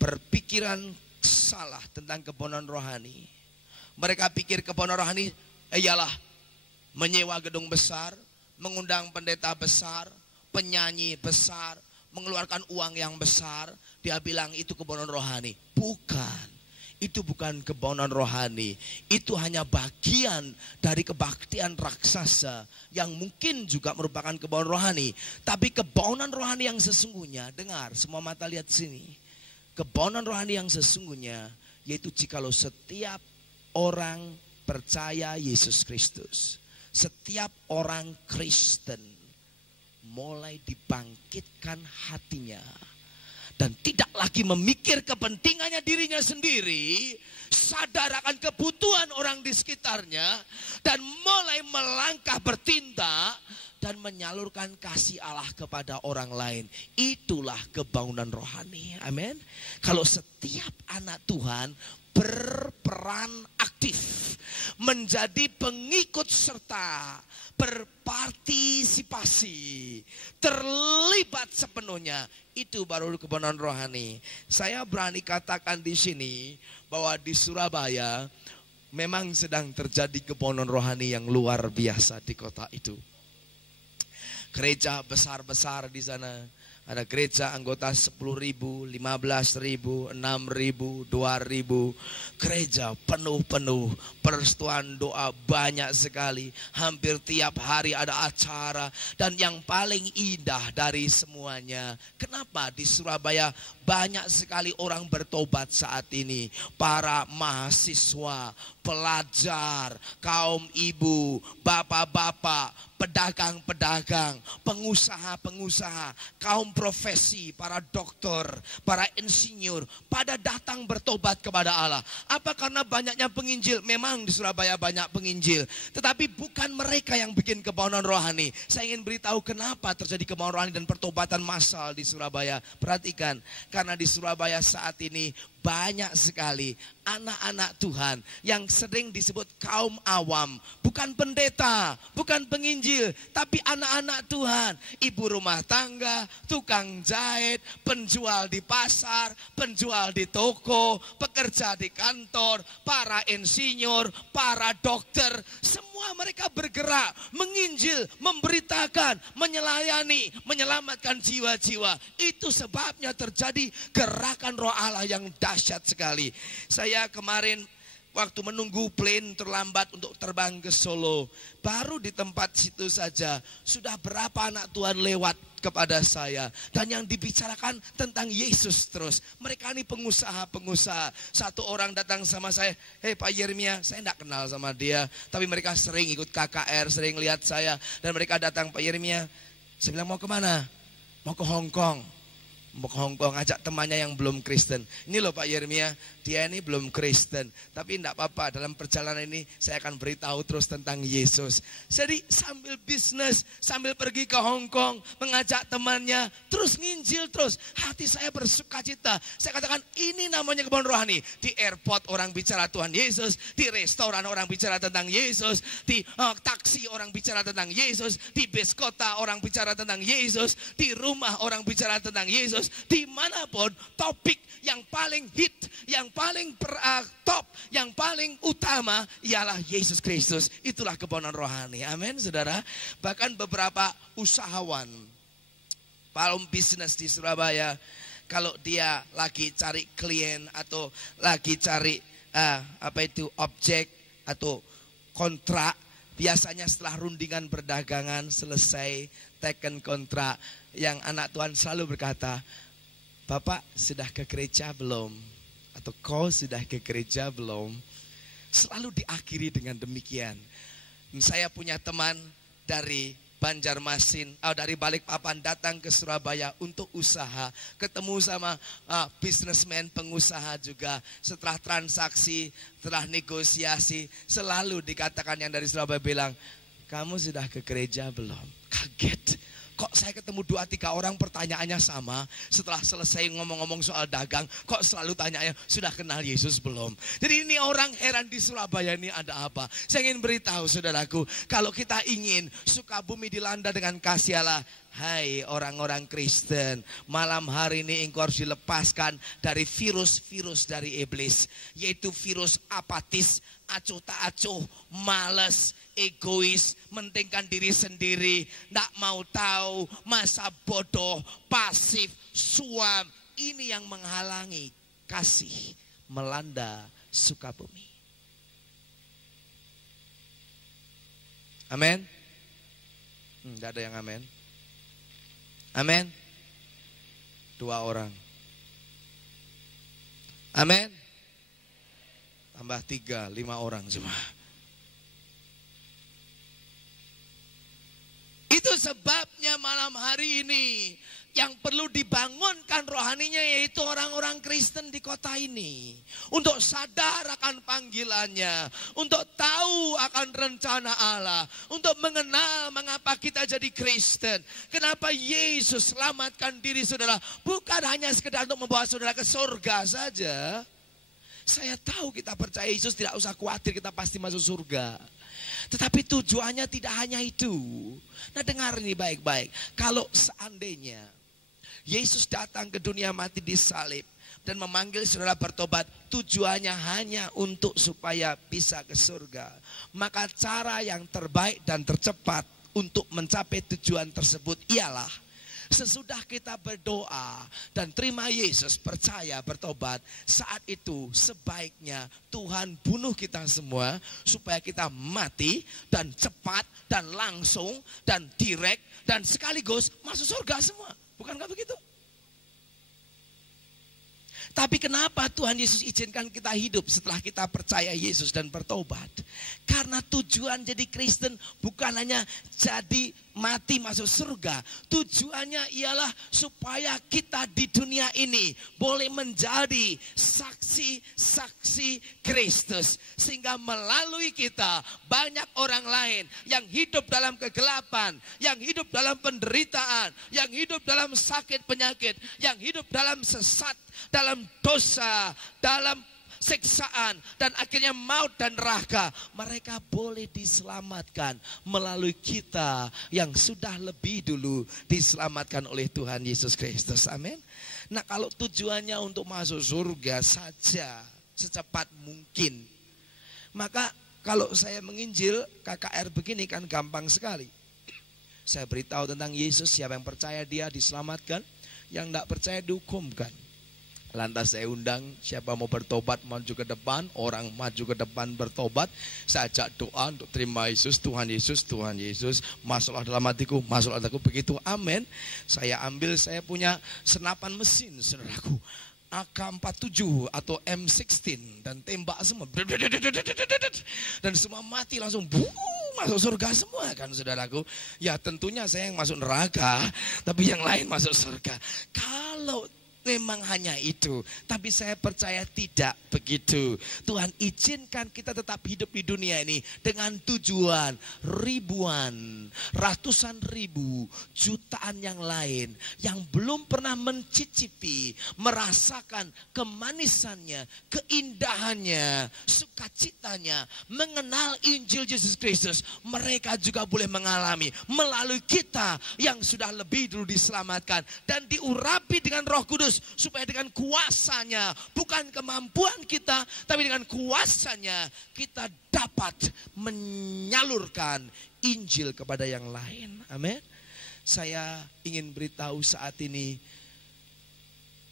Berpikiran salah tentang kebangunan rohani. Mereka pikir kebangunan rohani ialah menyewa gedung besar, mengundang pendeta besar, penyanyi besar, mengeluarkan uang yang besar, dia bilang itu kebohongan rohani. Bukan. Itu bukan kebohongan rohani. Itu hanya bagian dari kebaktian raksasa yang mungkin juga merupakan kebohongan rohani. Tapi kebohongan rohani yang sesungguhnya, dengar, semua mata lihat sini. Kebohongan rohani yang sesungguhnya yaitu jikalau setiap orang percaya Yesus Kristus, setiap orang Kristen mulai dibangkitkan hatinya dan tidak lagi memikir kepentingannya dirinya sendiri, sadar akan kebutuhan orang di sekitarnya, dan mulai melangkah bertindak dan menyalurkan kasih Allah kepada orang lain. Itulah kebangunan rohani. Amin. Kalau setiap anak Tuhan berperan aktif, menjadi pengikut serta, berpartisipasi, terlibat sepenuhnya, itu baru kebenaran rohani. Saya berani katakan di sini bahwa di Surabaya memang sedang terjadi kebenaran rohani yang luar biasa di kota itu. Gereja besar-besar di sana. Ada gereja anggota 10.000, 15.000, 6.000, 2.000. Gereja penuh-penuh. Persetujuan doa banyak sekali. Hampir tiap hari ada acara. Dan yang paling indah dari semuanya, kenapa di Surabaya banyak sekali orang bertobat saat ini? Para mahasiswa, pelajar, kaum ibu, bapak-bapak, pedagang-pedagang, pengusaha-pengusaha, kaum profesi, para dokter, para insinyur, pada datang bertobat kepada Allah. Apa karena banyaknya penginjil? Memang di Surabaya banyak penginjil, tetapi bukan mereka yang bikin kebangunan rohani. Saya ingin beritahu kenapa terjadi kebangunan rohani dan pertobatan massal di Surabaya. Perhatikan, karena di Surabaya saat ini banyak sekali anak-anak Tuhan yang sering disebut kaum awam. Bukan pendeta, bukan penginjil, tapi anak-anak Tuhan. Ibu rumah tangga, tukang jahit, penjual di pasar, penjual di toko, pekerja di kantor, para insinyur, para dokter. Semua mereka bergerak, menginjil, memberitakan, menylayani, menyelamatkan jiwa-jiwa. Itu sebabnya terjadi gerakan roh Allah yang dahsyat sekali. Saya kemarin waktu menunggu plane terlambat untuk terbang ke Solo, baru di tempat situ saja sudah berapa anak Tuhan lewat kepada saya, dan yang dibicarakan tentang Yesus terus. Mereka ini pengusaha-pengusaha. Satu orang datang sama saya, "Hei Pak Yeremia," saya tidak kenal sama dia, tapi mereka sering ikut KKR, sering lihat saya, dan mereka datang, "Pak Yeremia," saya bilang, "Mau kemana?" "Mau ke Hong Kong." Mau ke Hong Kong, ajak temannya yang belum Kristen. Ini loh Pak Yeremia, dia ini belum Kristen, tapi tidak apa-apa, dalam perjalanan ini saya akan beritahu terus tentang Yesus. Jadi sambil bisnis, sambil pergi ke Hong Kong, mengajak temannya, terus nginjil terus. Hati saya bersuka cita. Saya katakan ini namanya kebangunan rohani. Di airport orang bicara Tuhan Yesus, di restoran orang bicara tentang Yesus, di taksi orang bicara tentang Yesus, di bis kota orang bicara tentang Yesus, di rumah orang bicara tentang Yesus. Dimanapun, topik yang paling hit, yang paling top, yang paling utama ialah Yesus Kristus. Itulah kebangunan rohani. Amin, saudara. Bahkan beberapa usahawan, palung bisnis di Surabaya, kalau dia lagi cari klien atau lagi cari objek atau kontrak, biasanya setelah rundingan perdagangan selesai, teken kontrak, yang anak Tuhan selalu berkata, "Bapak sudah ke gereja belum?" Atau "Kau sudah ke gereja belum?" Selalu diakhiri dengan demikian. Saya punya teman dari Banjarmasin, dari Balikpapan datang ke Surabaya untuk usaha. Ketemu sama bisnismen pengusaha juga. Setelah transaksi, setelah negosiasi, selalu dikatakan yang dari Surabaya bilang, "Kamu sudah ke gereja belum?" Kaget. Kok saya ketemu 2-3 orang pertanyaannya sama. Setelah selesai ngomong-ngomong soal dagang, kok selalu tanyanya, "Sudah kenal Yesus belum?" Jadi ini orang heran di Surabaya ini ada apa. Saya ingin beritahu saudaraku, kalau kita ingin Sukabumi dilanda dengan kasih Allah, Hai orang-orang Kristen, malam hari ini engkau harus dilepaskan dari virus-virus dari iblis, yaitu virus apatis, acuh tak acuh, males, egois, mentingkan diri sendiri, tidak mau tahu, masa bodoh, pasif, suam. Ini yang menghalangi kasih melanda Sukabumi. Amin. Tidak ada yang amin. Amin. 2 orang. Amin. Tambah 3, 5 orang cuma. Itu sebabnya malam hari ini yang perlu dibangunkan rohaninya yaitu orang-orang Kristen di kota ini. Untuk sadar akan panggilannya, untuk tahu akan rencana Allah, untuk mengenal mengapa kita jadi Kristen. Kenapa Yesus selamatkan diri saudara, bukan hanya sekedar untuk membawa saudara ke surga saja. Saya tahu kita percaya Yesus, tidak usah khawatir kita pasti masuk surga. Tetapi tujuannya tidak hanya itu. Nah dengar ini baik-baik. Kalau seandainya Yesus datang ke dunia mati di salib dan memanggil saudara bertobat, tujuannya hanya untuk supaya bisa ke surga. Maka cara yang terbaik dan tercepat untuk mencapai tujuan tersebut ialah sesudah kita berdoa dan terima Yesus, percaya, bertobat, saat itu sebaiknya Tuhan bunuh kita semua supaya kita mati dan cepat dan langsung dan direct dan sekaligus masuk surga semua. Bukankah begitu? Tapi kenapa Tuhan Yesus izinkan kita hidup setelah kita percaya Yesus dan bertobat? Karena tujuan jadi Kristen bukan hanya jadi mati masuk surga. Tujuannya ialah supaya kita di dunia ini boleh menjadi saksi-saksi Kristus. Sehingga melalui kita banyak orang lain yang hidup dalam kegelapan, yang hidup dalam penderitaan, yang hidup dalam sakit penyakit, yang hidup dalam sesat, dalam dosa, dalam siksaan, dan akhirnya maut dan neraka. Mereka boleh diselamatkan melalui kita yang sudah lebih dulu diselamatkan oleh Tuhan Yesus Kristus. Amin. Nah kalau tujuannya untuk masuk surga saja secepat mungkin, maka kalau saya menginjil KKR begini kan gampang sekali. Saya beritahu tentang Yesus, siapa yang percaya dia diselamatkan, yang tidak percaya dihukumkan. Lantas saya undang siapa mau bertobat maju ke depan, orang maju ke depan bertobat. Saya ajak doa untuk terima Yesus, Tuhan Yesus, Tuhan Yesus, masuklah dalam hatiku, masuklah dalam hatiku, begitu amin. Saya ambil, saya punya senapan mesin saudaraku, AK-47 atau M16 dan tembak semua. Dan semua mati langsung masuk surga semua kan saudaraku. Ya tentunya saya yang masuk neraka, tapi yang lain masuk surga. Kalau memang hanya itu, tapi saya percaya tidak begitu. Tuhan izinkan kita tetap hidup di dunia ini dengan tujuan ribuan, ratusan ribu, jutaan yang lain yang belum pernah mencicipi, merasakan kemanisannya, keindahannya, sukacitanya, mengenal Injil Yesus Kristus. Mereka juga boleh mengalami melalui kita yang sudah lebih dulu diselamatkan dan diurapi dengan Roh Kudus, supaya dengan kuasanya, bukan kemampuan kita, tapi dengan kuasanya kita dapat menyalurkan Injil kepada yang lain. Amin. Saya ingin beritahu saat ini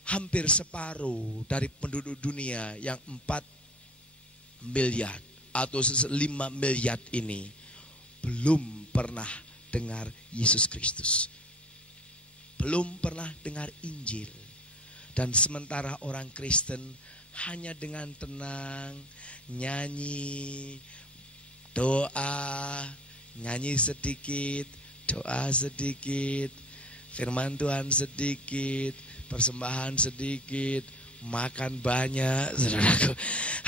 hampir separuh dari penduduk dunia yang 4 miliar atau 5 miliar ini belum pernah dengar Yesus Kristus, belum pernah dengar Injil. Dan sementara orang Kristen hanya dengan tenang, nyanyi, doa, nyanyi sedikit, doa sedikit, firman Tuhan sedikit, persembahan sedikit, makan banyak, saudaraku.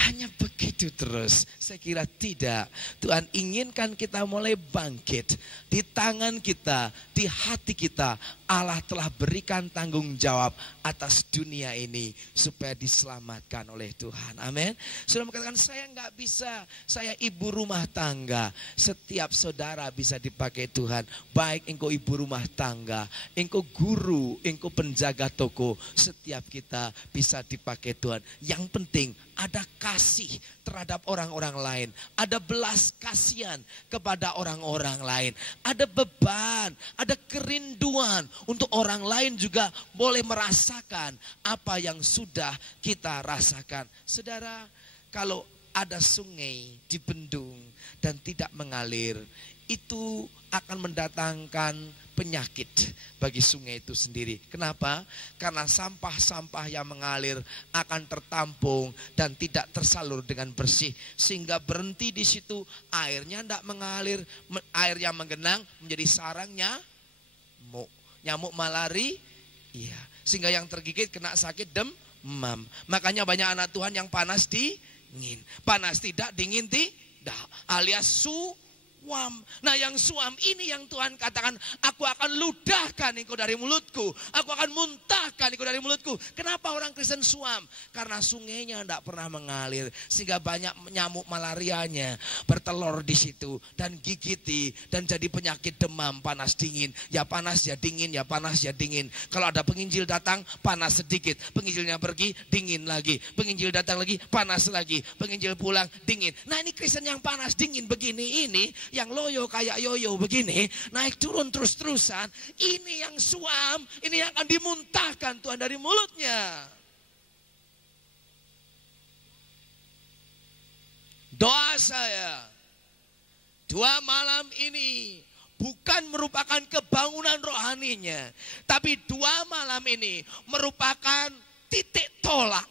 Hanya begitu terus. Saya kira tidak. Tuhan inginkan kita mulai bangkit. Di tangan kita, di hati kita, Allah telah berikan tanggung jawab atas dunia ini supaya diselamatkan oleh Tuhan. Amin. Saudara mengatakan, saya nggak bisa, saya ibu rumah tangga. Setiap saudara bisa dipakai Tuhan. Baik engkau ibu rumah tangga, engkau guru, engkau penjaga toko, setiap kita bisa dipakai Tuhan. Yang penting ada kasih terhadap orang-orang lain. Ada belas kasihan kepada orang-orang lain. Ada beban, ada kerinduan untuk orang lain juga boleh merasakan apa yang sudah kita rasakan. Saudara, kalau ada sungai di bendung dan tidak mengalir, itu akan mendatangkan penyakit bagi sungai itu sendiri. Kenapa? Karena sampah-sampah yang mengalir akan tertampung dan tidak tersalur dengan bersih. Sehingga berhenti di situ, airnya tidak mengalir, air yang menggenang menjadi sarang nyamuk. Nyamuk malaria, iya. Sehingga yang tergigit kena sakit demam. Makanya banyak anak Tuhan yang panas dingin. Panas tidak, dingin tidak. Alias suam. Nah yang suam ini yang Tuhan katakan, aku akan ludahkan engkau dari mulutku, aku akan muntahkan engkau dari mulutku. Kenapa orang Kristen suam? Karena sungainya tidak pernah mengalir, sehingga banyak nyamuk malarianya bertelur di situ dan gigiti dan jadi penyakit demam, panas dingin. Ya panas ya dingin, ya panas ya dingin. Kalau ada penginjil datang panas sedikit, penginjilnya pergi dingin lagi, penginjil datang lagi panas lagi, penginjil pulang dingin. Nah ini Kristen yang panas dingin begini ini, yang loyo kayak yoyo begini, naik turun terus-terusan, ini yang suam, ini yang akan dimuntahkan Tuhan dari mulutnya. Doa saya, 2 malam ini bukan merupakan kebangunan rohaninya, tapi 2 malam ini merupakan titik tolak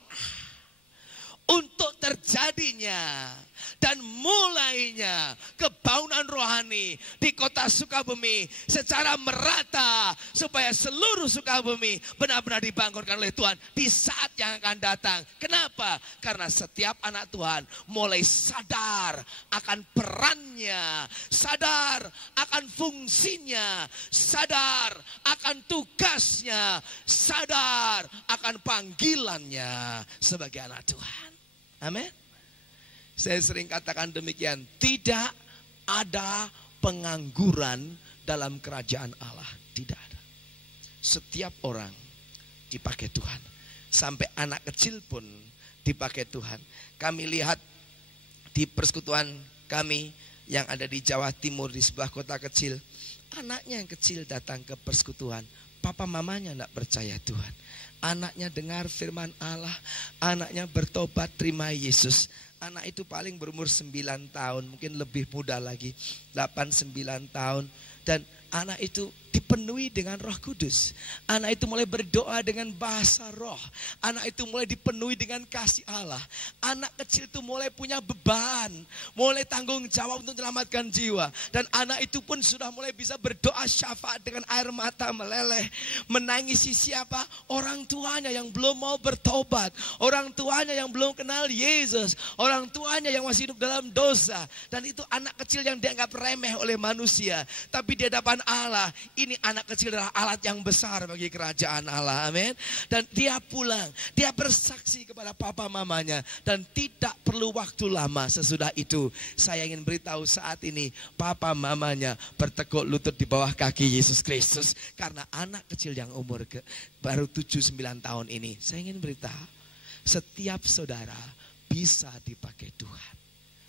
untuk terjadinya dan mulainya kebangunan rohani di kota Sukabumi secara merata, supaya seluruh Sukabumi benar-benar dibangunkan oleh Tuhan di saat yang akan datang. Kenapa? Karena setiap anak Tuhan mulai sadar akan perannya, sadar akan fungsinya, sadar akan tugasnya, sadar akan panggilannya sebagai anak Tuhan. Amin. Saya sering katakan demikian, tidak ada pengangguran dalam kerajaan Allah, tidak ada. Setiap orang dipakai Tuhan, sampai anak kecil pun dipakai Tuhan. Kami lihat di persekutuan kami yang ada di Jawa Timur, di sebuah kota kecil, anaknya yang kecil datang ke persekutuan, papa mamanya tidak percaya Tuhan. Anaknya dengar firman Allah, anaknya bertobat terima Yesus. Anak itu paling berumur 9 tahun, mungkin lebih muda lagi, 8-9 tahun. Dan anak itu dipenuhi dengan Roh Kudus. Anak itu mulai berdoa dengan bahasa roh. Anak itu mulai dipenuhi dengan kasih Allah. Anak kecil itu mulai punya beban, mulai tanggung jawab untuk menyelamatkan jiwa. Dan anak itu pun sudah mulai bisa berdoa syafaat dengan air mata meleleh, menangisi siapa? Orang tuanya yang belum mau bertobat, orang tuanya yang belum kenal Yesus, orang tuanya yang masih hidup dalam dosa. Dan itu anak kecil yang dianggap remeh oleh manusia, tapi di hadapan Allah, ini anak kecil adalah alat yang besar bagi kerajaan Allah. Amin. Dan dia pulang, dia bersaksi kepada papa mamanya, dan tidak perlu waktu lama sesudah itu, saya ingin beritahu saat ini, papa mamanya bertekuk lutut di bawah kaki Yesus Kristus. Karena anak kecil yang umur baru 7-9 tahun ini, saya ingin beritahu, setiap saudara bisa dipakai Tuhan.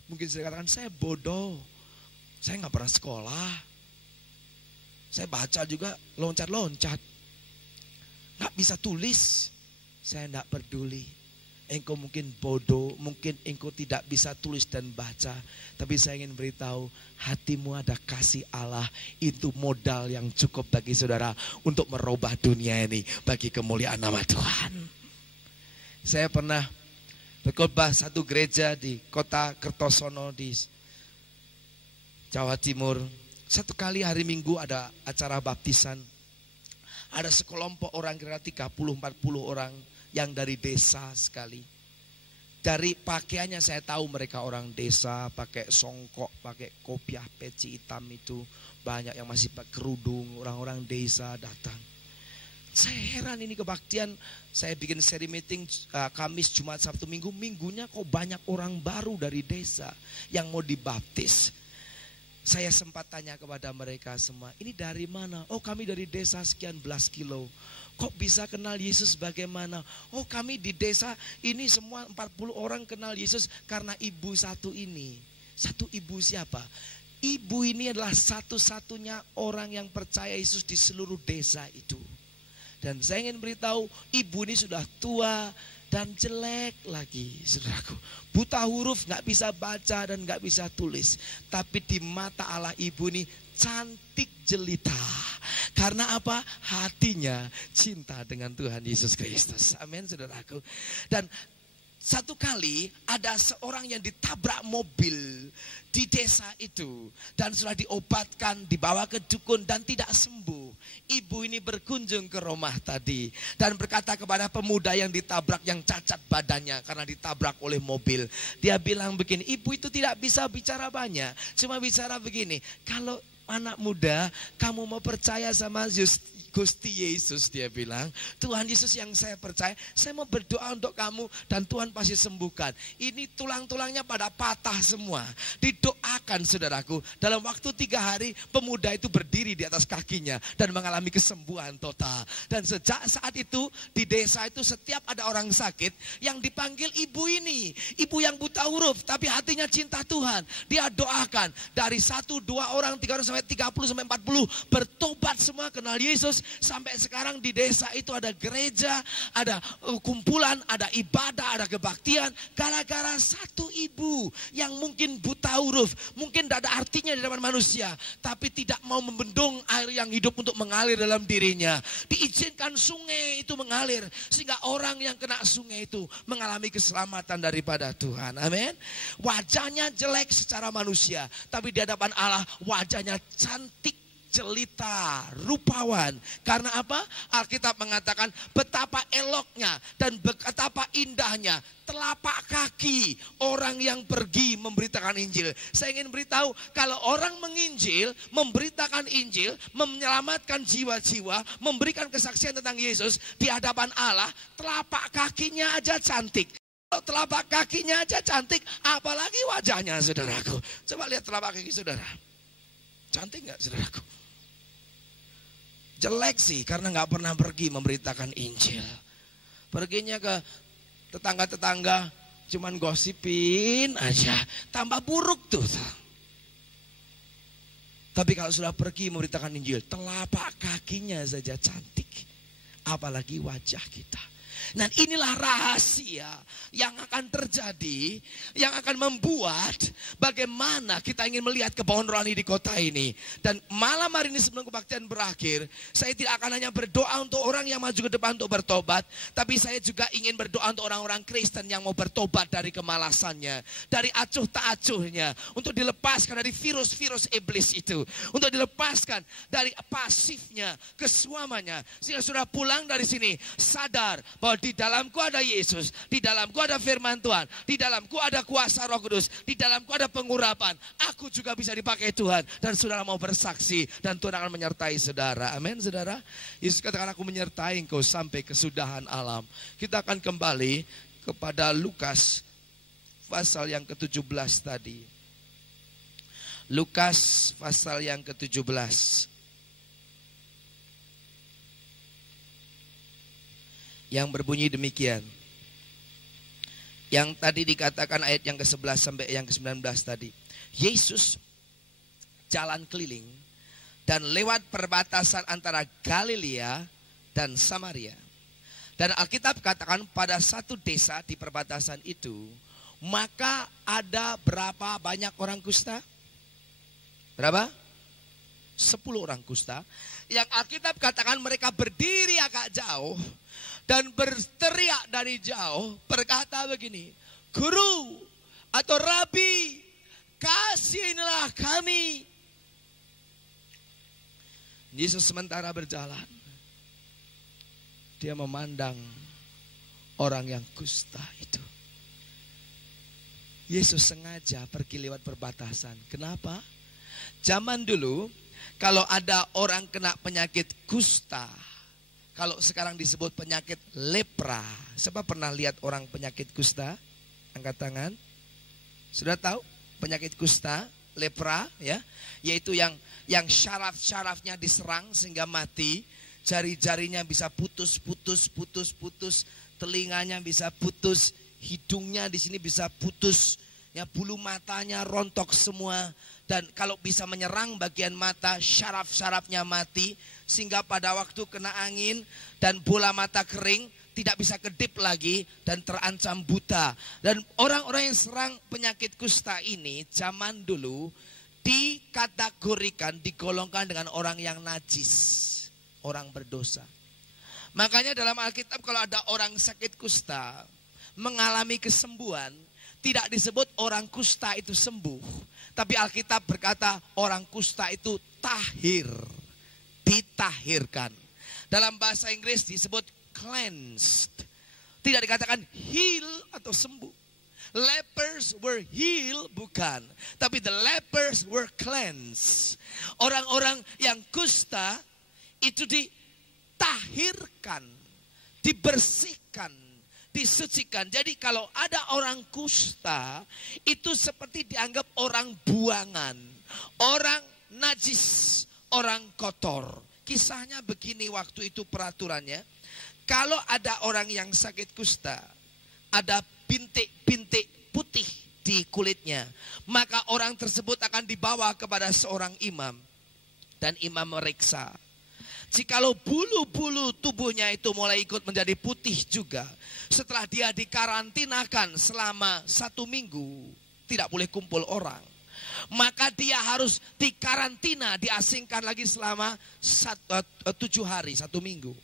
Mungkin saya katakan, saya bodoh, saya nggak pernah sekolah, saya baca juga loncat-loncat, nggak bisa tulis. Saya nggak peduli. Engkau mungkin bodoh, mungkin engkau tidak bisa tulis dan baca, tapi saya ingin beritahu, hatimu ada kasih Allah, itu modal yang cukup bagi saudara untuk merubah dunia ini bagi kemuliaan nama Tuhan. Saya pernah berkhotbah satu gereja di kota Kertosono di Jawa Timur. Satu kali hari Minggu ada acara baptisan. Ada sekelompok orang, kira 30-40 orang yang dari desa sekali. Dari pakaiannya saya tahu mereka orang desa, pakai songkok, pakai kopiah peci hitam itu. Banyak yang masih pakai kerudung, orang-orang desa datang. Saya heran ini kebaktian, saya bikin seri meeting Kamis, Jumat, Sabtu, Minggu. Minggunya kok banyak orang baru dari desa yang mau dibaptis. Saya sempat tanya kepada mereka semua, ini dari mana? Oh kami dari desa sekian belas kilo. Kok bisa kenal Yesus bagaimana? Oh kami di desa ini semua 40 orang kenal Yesus karena ibu satu ini. Satu ibu siapa? Ibu ini adalah satu-satunya orang yang percaya Yesus di seluruh desa itu. Dan saya ingin beritahu, ibu ini sudah tua dan jelek lagi, saudaraku. Buta huruf, gak bisa baca dan gak bisa tulis. Tapi di mata Allah ibu ini cantik jelita. Karena apa? Hatinya cinta dengan Tuhan Yesus Kristus. Amin, saudaraku. Dan satu kali ada seorang yang ditabrak mobil di desa itu. Dan sudah diobatkan, dibawa ke dukun dan tidak sembuh. Ibu ini berkunjung ke rumah tadi. Dan berkata kepada pemuda yang ditabrak, yang cacat badannya karena ditabrak oleh mobil. Dia bilang begini, ibu itu tidak bisa bicara banyak. Cuma bicara begini, kalau anak muda, kamu mau percaya sama Gusti Yesus, dia bilang, Tuhan Yesus yang saya percaya, saya mau berdoa untuk kamu dan Tuhan pasti sembuhkan. Ini tulang-tulangnya pada patah semua. Didoakan saudaraku, dalam waktu 3 hari pemuda itu berdiri di atas kakinya dan mengalami kesembuhan total. Dan sejak saat itu di desa itu setiap ada orang sakit yang dipanggil ibu ini. Ibu yang buta huruf tapi hatinya cinta Tuhan. Dia doakan dari 1, 2 orang, 3 orang sampai 30 sampai 40 bertobat semua kenal Yesus. Sampai sekarang di desa itu ada gereja, ada kumpulan, ada ibadah, ada kebaktian. Gara-gara satu ibu yang mungkin buta huruf, mungkin tidak ada artinya di hadapan manusia, tapi tidak mau membendung air yang hidup untuk mengalir dalam dirinya. Diizinkan sungai itu mengalir, sehingga orang yang kena sungai itu mengalami keselamatan daripada Tuhan. Amin. Wajahnya jelek secara manusia, tapi di hadapan Allah wajahnya cantik, jelita, rupawan. Karena apa? Alkitab mengatakan betapa eloknya dan betapa indahnya telapak kaki orang yang pergi memberitakan Injil. Saya ingin beritahu, kalau orang menginjil, memberitakan Injil, menyelamatkan jiwa-jiwa, memberikan kesaksian tentang Yesus di hadapan Allah, telapak kakinya aja cantik. Kalau telapak kakinya aja cantik, apalagi wajahnya, saudaraku. Coba lihat telapak kaki saudara. Cantik gak, saudaraku? Jelek sih, karena gak pernah pergi memberitakan Injil. Perginya ke tetangga-tetangga, cuman gosipin aja. Tambah buruk tuh. Tapi kalau sudah pergi memberitakan Injil, telapak kakinya saja cantik. Apalagi wajah kita. Dan inilah rahasia yang akan terjadi, yang akan membuat bagaimana kita ingin melihat kebawaan rohani di kota ini. Dan malam hari ini sebelum kebaktian berakhir, saya tidak akan hanya berdoa untuk orang yang maju ke depan untuk bertobat, tapi saya juga ingin berdoa untuk orang-orang Kristen yang mau bertobat dari kemalasannya, dari acuh tak acuhnya, untuk dilepaskan dari virus-virus iblis itu, untuk dilepaskan dari pasifnya, kesuamannya, sehingga sudah pulang dari sini sadar bahwa di dalamku ada Yesus, di dalamku ada firman Tuhan, di dalamku ada kuasa Roh Kudus, di dalamku ada pengurapan. Aku juga bisa dipakai Tuhan dan saudara mau bersaksi dan Tuhan akan menyertai saudara. Amin, saudara. Yesus katakan, aku menyertai engkau sampai kesudahan alam. Kita akan kembali kepada Lukas pasal yang ke-17 tadi. Lukas pasal yang ke-17. Yang berbunyi demikian. Yang tadi dikatakan ayat yang ke-11 sampai yang ke-19 tadi. Yesus jalan keliling dan lewat perbatasan antara Galilea dan Samaria. Dan Alkitab katakan pada satu desa di perbatasan itu, maka ada berapa banyak orang kusta? Berapa? 10 orang kusta. Yang Alkitab katakan mereka berdiri agak jauh dan berteriak dari jauh, berkata begini, Guru atau Rabi, kasihanilah kami. Yesus sementara berjalan, dia memandang orang yang kusta itu. Yesus sengaja pergi lewat perbatasan. Kenapa? Zaman dulu kalau ada orang kena penyakit kusta, kalau sekarang disebut penyakit lepra. Siapa pernah lihat orang penyakit kusta? Angkat tangan. Sudah tahu penyakit kusta, lepra ya, yaitu yang syaraf-syarafnya diserang sehingga mati, jari-jarinya bisa putus, telinganya bisa putus, hidungnya di sini bisa putus, ya, bulu matanya rontok semua, dan kalau bisa menyerang bagian mata, syaraf-syarafnya mati, sehingga pada waktu kena angin dan bola mata kering, tidak bisa kedip lagi dan terancam buta. Dan orang-orang yang serang penyakit kusta ini zaman dulu dikategorikan, digolongkan dengan orang yang najis, orang berdosa. Makanya dalam Alkitab kalau ada orang sakit kusta mengalami kesembuhan, tidak disebut orang kusta itu sembuh, tapi Alkitab berkata orang kusta itu tahir, ditahirkan. Dalam bahasa Inggris disebut cleansed. Tidak dikatakan heal atau sembuh. Lepers were healed, bukan. Tapi the lepers were cleansed. Orang-orang yang kusta itu ditahirkan, dibersihkan, disucikan. Jadi kalau ada orang kusta, itu seperti dianggap orang buangan, orang najis, orang kotor. Kisahnya begini waktu itu peraturannya. Kalau ada orang yang sakit kusta, ada bintik-bintik putih di kulitnya, maka orang tersebut akan dibawa kepada seorang imam. Dan imam meriksa. Jikalau bulu-bulu tubuhnya itu mulai ikut menjadi putih juga, setelah dia dikarantinakan selama 1 minggu, tidak boleh kumpul orang, maka dia harus dikarantina, diasingkan lagi selama 7 hari, 1 minggu.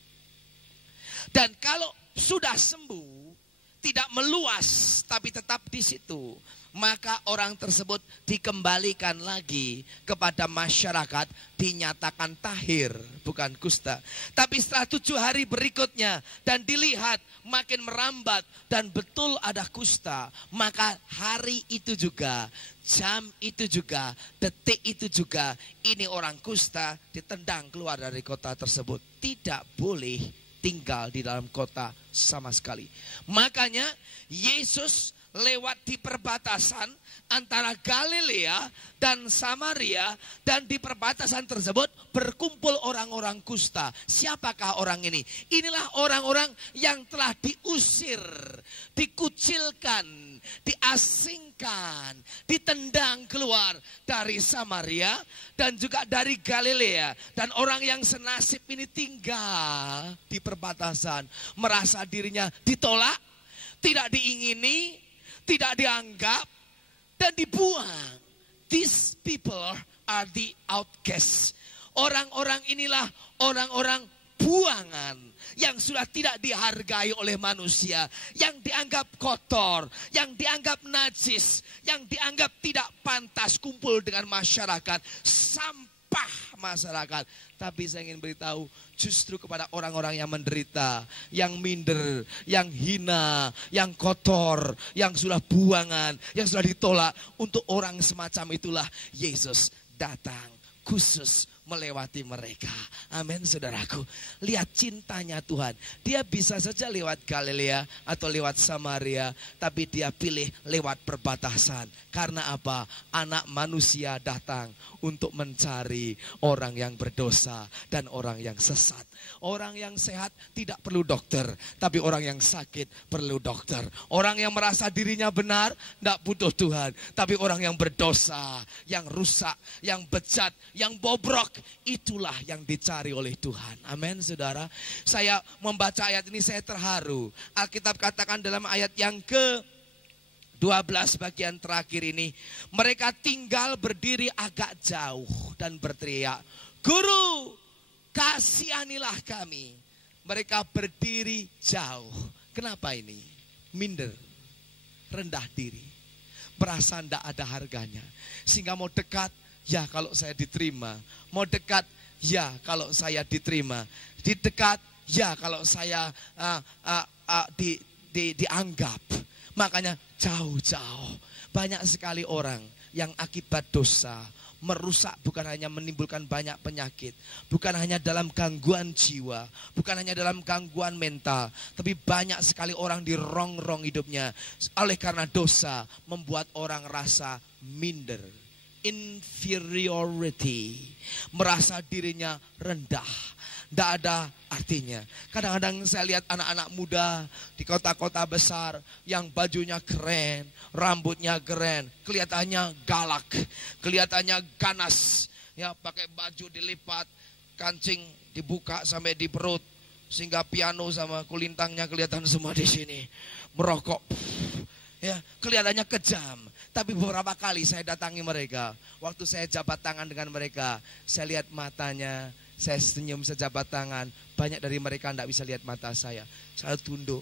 Dan kalau sudah sembuh, tidak meluas tapi tetap di situ, maka orang tersebut dikembalikan lagi kepada masyarakat, dinyatakan tahir, bukan kusta. Tapi setelah 7 hari berikutnya dan dilihat makin merambat dan betul ada kusta, maka hari itu juga, jam itu juga, detik itu juga, ini orang kusta ditendang keluar dari kota tersebut. Tidak boleh tinggal di dalam kota sama sekali. Makanya Yesus lewat di perbatasan antara Galilea dan Samaria, dan di perbatasan tersebut berkumpul orang-orang kusta. Siapakah orang ini? Inilah orang-orang yang telah diusir, dikucilkan, diasingkan, ditendang keluar dari Samaria dan juga dari Galilea. Dan orang yang senasib ini tinggal di perbatasan, merasa dirinya ditolak, tidak diingini, tidak dianggap, dan dibuang. These people are the outcasts. Orang-orang inilah orang-orang buangan yang sudah tidak dihargai oleh manusia, yang dianggap kotor, yang dianggap najis, yang dianggap tidak pantas kumpul dengan masyarakat, sampah masyarakat. Tapi saya ingin beritahu justru kepada orang-orang yang menderita, yang minder, yang hina, yang kotor, yang sudah buangan, yang sudah ditolak, untuk orang semacam itulah Yesus datang khusus melewati mereka. Amin, saudaraku. Lihat cintanya Tuhan. Dia bisa saja lewat Galilea atau lewat Samaria, tapi dia pilih lewat perbatasan. Karena apa? Anak manusia datang untuk mencari orang yang berdosa dan orang yang sesat. Orang yang sehat tidak perlu dokter, tapi orang yang sakit perlu dokter. Orang yang merasa dirinya benar tidak butuh Tuhan, tapi orang yang berdosa, yang rusak, yang bejat, yang bobrok, itulah yang dicari oleh Tuhan. Amin, saudara. Saya membaca ayat ini saya terharu. Alkitab katakan dalam ayat yang ke-12 bagian terakhir ini, mereka tinggal berdiri agak jauh dan berteriak, "Guru, kasihanilah kami." Mereka berdiri jauh. Kenapa ini? Minder, rendah diri, merasa tidak ada harganya, sehingga mau dekat, ya kalau saya diterima. Mau dekat, ya kalau saya diterima. Di dekat, ya kalau saya dianggap. Makanya jauh-jauh. Banyak sekali orang yang akibat dosa merusak, bukan hanya menimbulkan banyak penyakit, bukan hanya dalam gangguan jiwa, bukan hanya dalam gangguan mental, tapi banyak sekali orang dirongrong hidupnya oleh karena dosa, membuat orang rasa minder, inferiority, merasa dirinya rendah. Tidak ada artinya. Kadang-kadang saya lihat anak-anak muda di kota-kota besar yang bajunya keren, rambutnya keren, kelihatannya galak, kelihatannya ganas. Ya, pakai baju dilipat, kancing dibuka sampai di perut, sehingga piano sama kulintangnya kelihatan semua di sini. Merokok, ya, kelihatannya kejam. Tapi beberapa kali saya datangi mereka, waktu saya jabat tangan dengan mereka, saya lihat matanya. Saya senyum sejabat tangan. Banyak dari mereka tidak bisa lihat mata saya. Saya tunduk.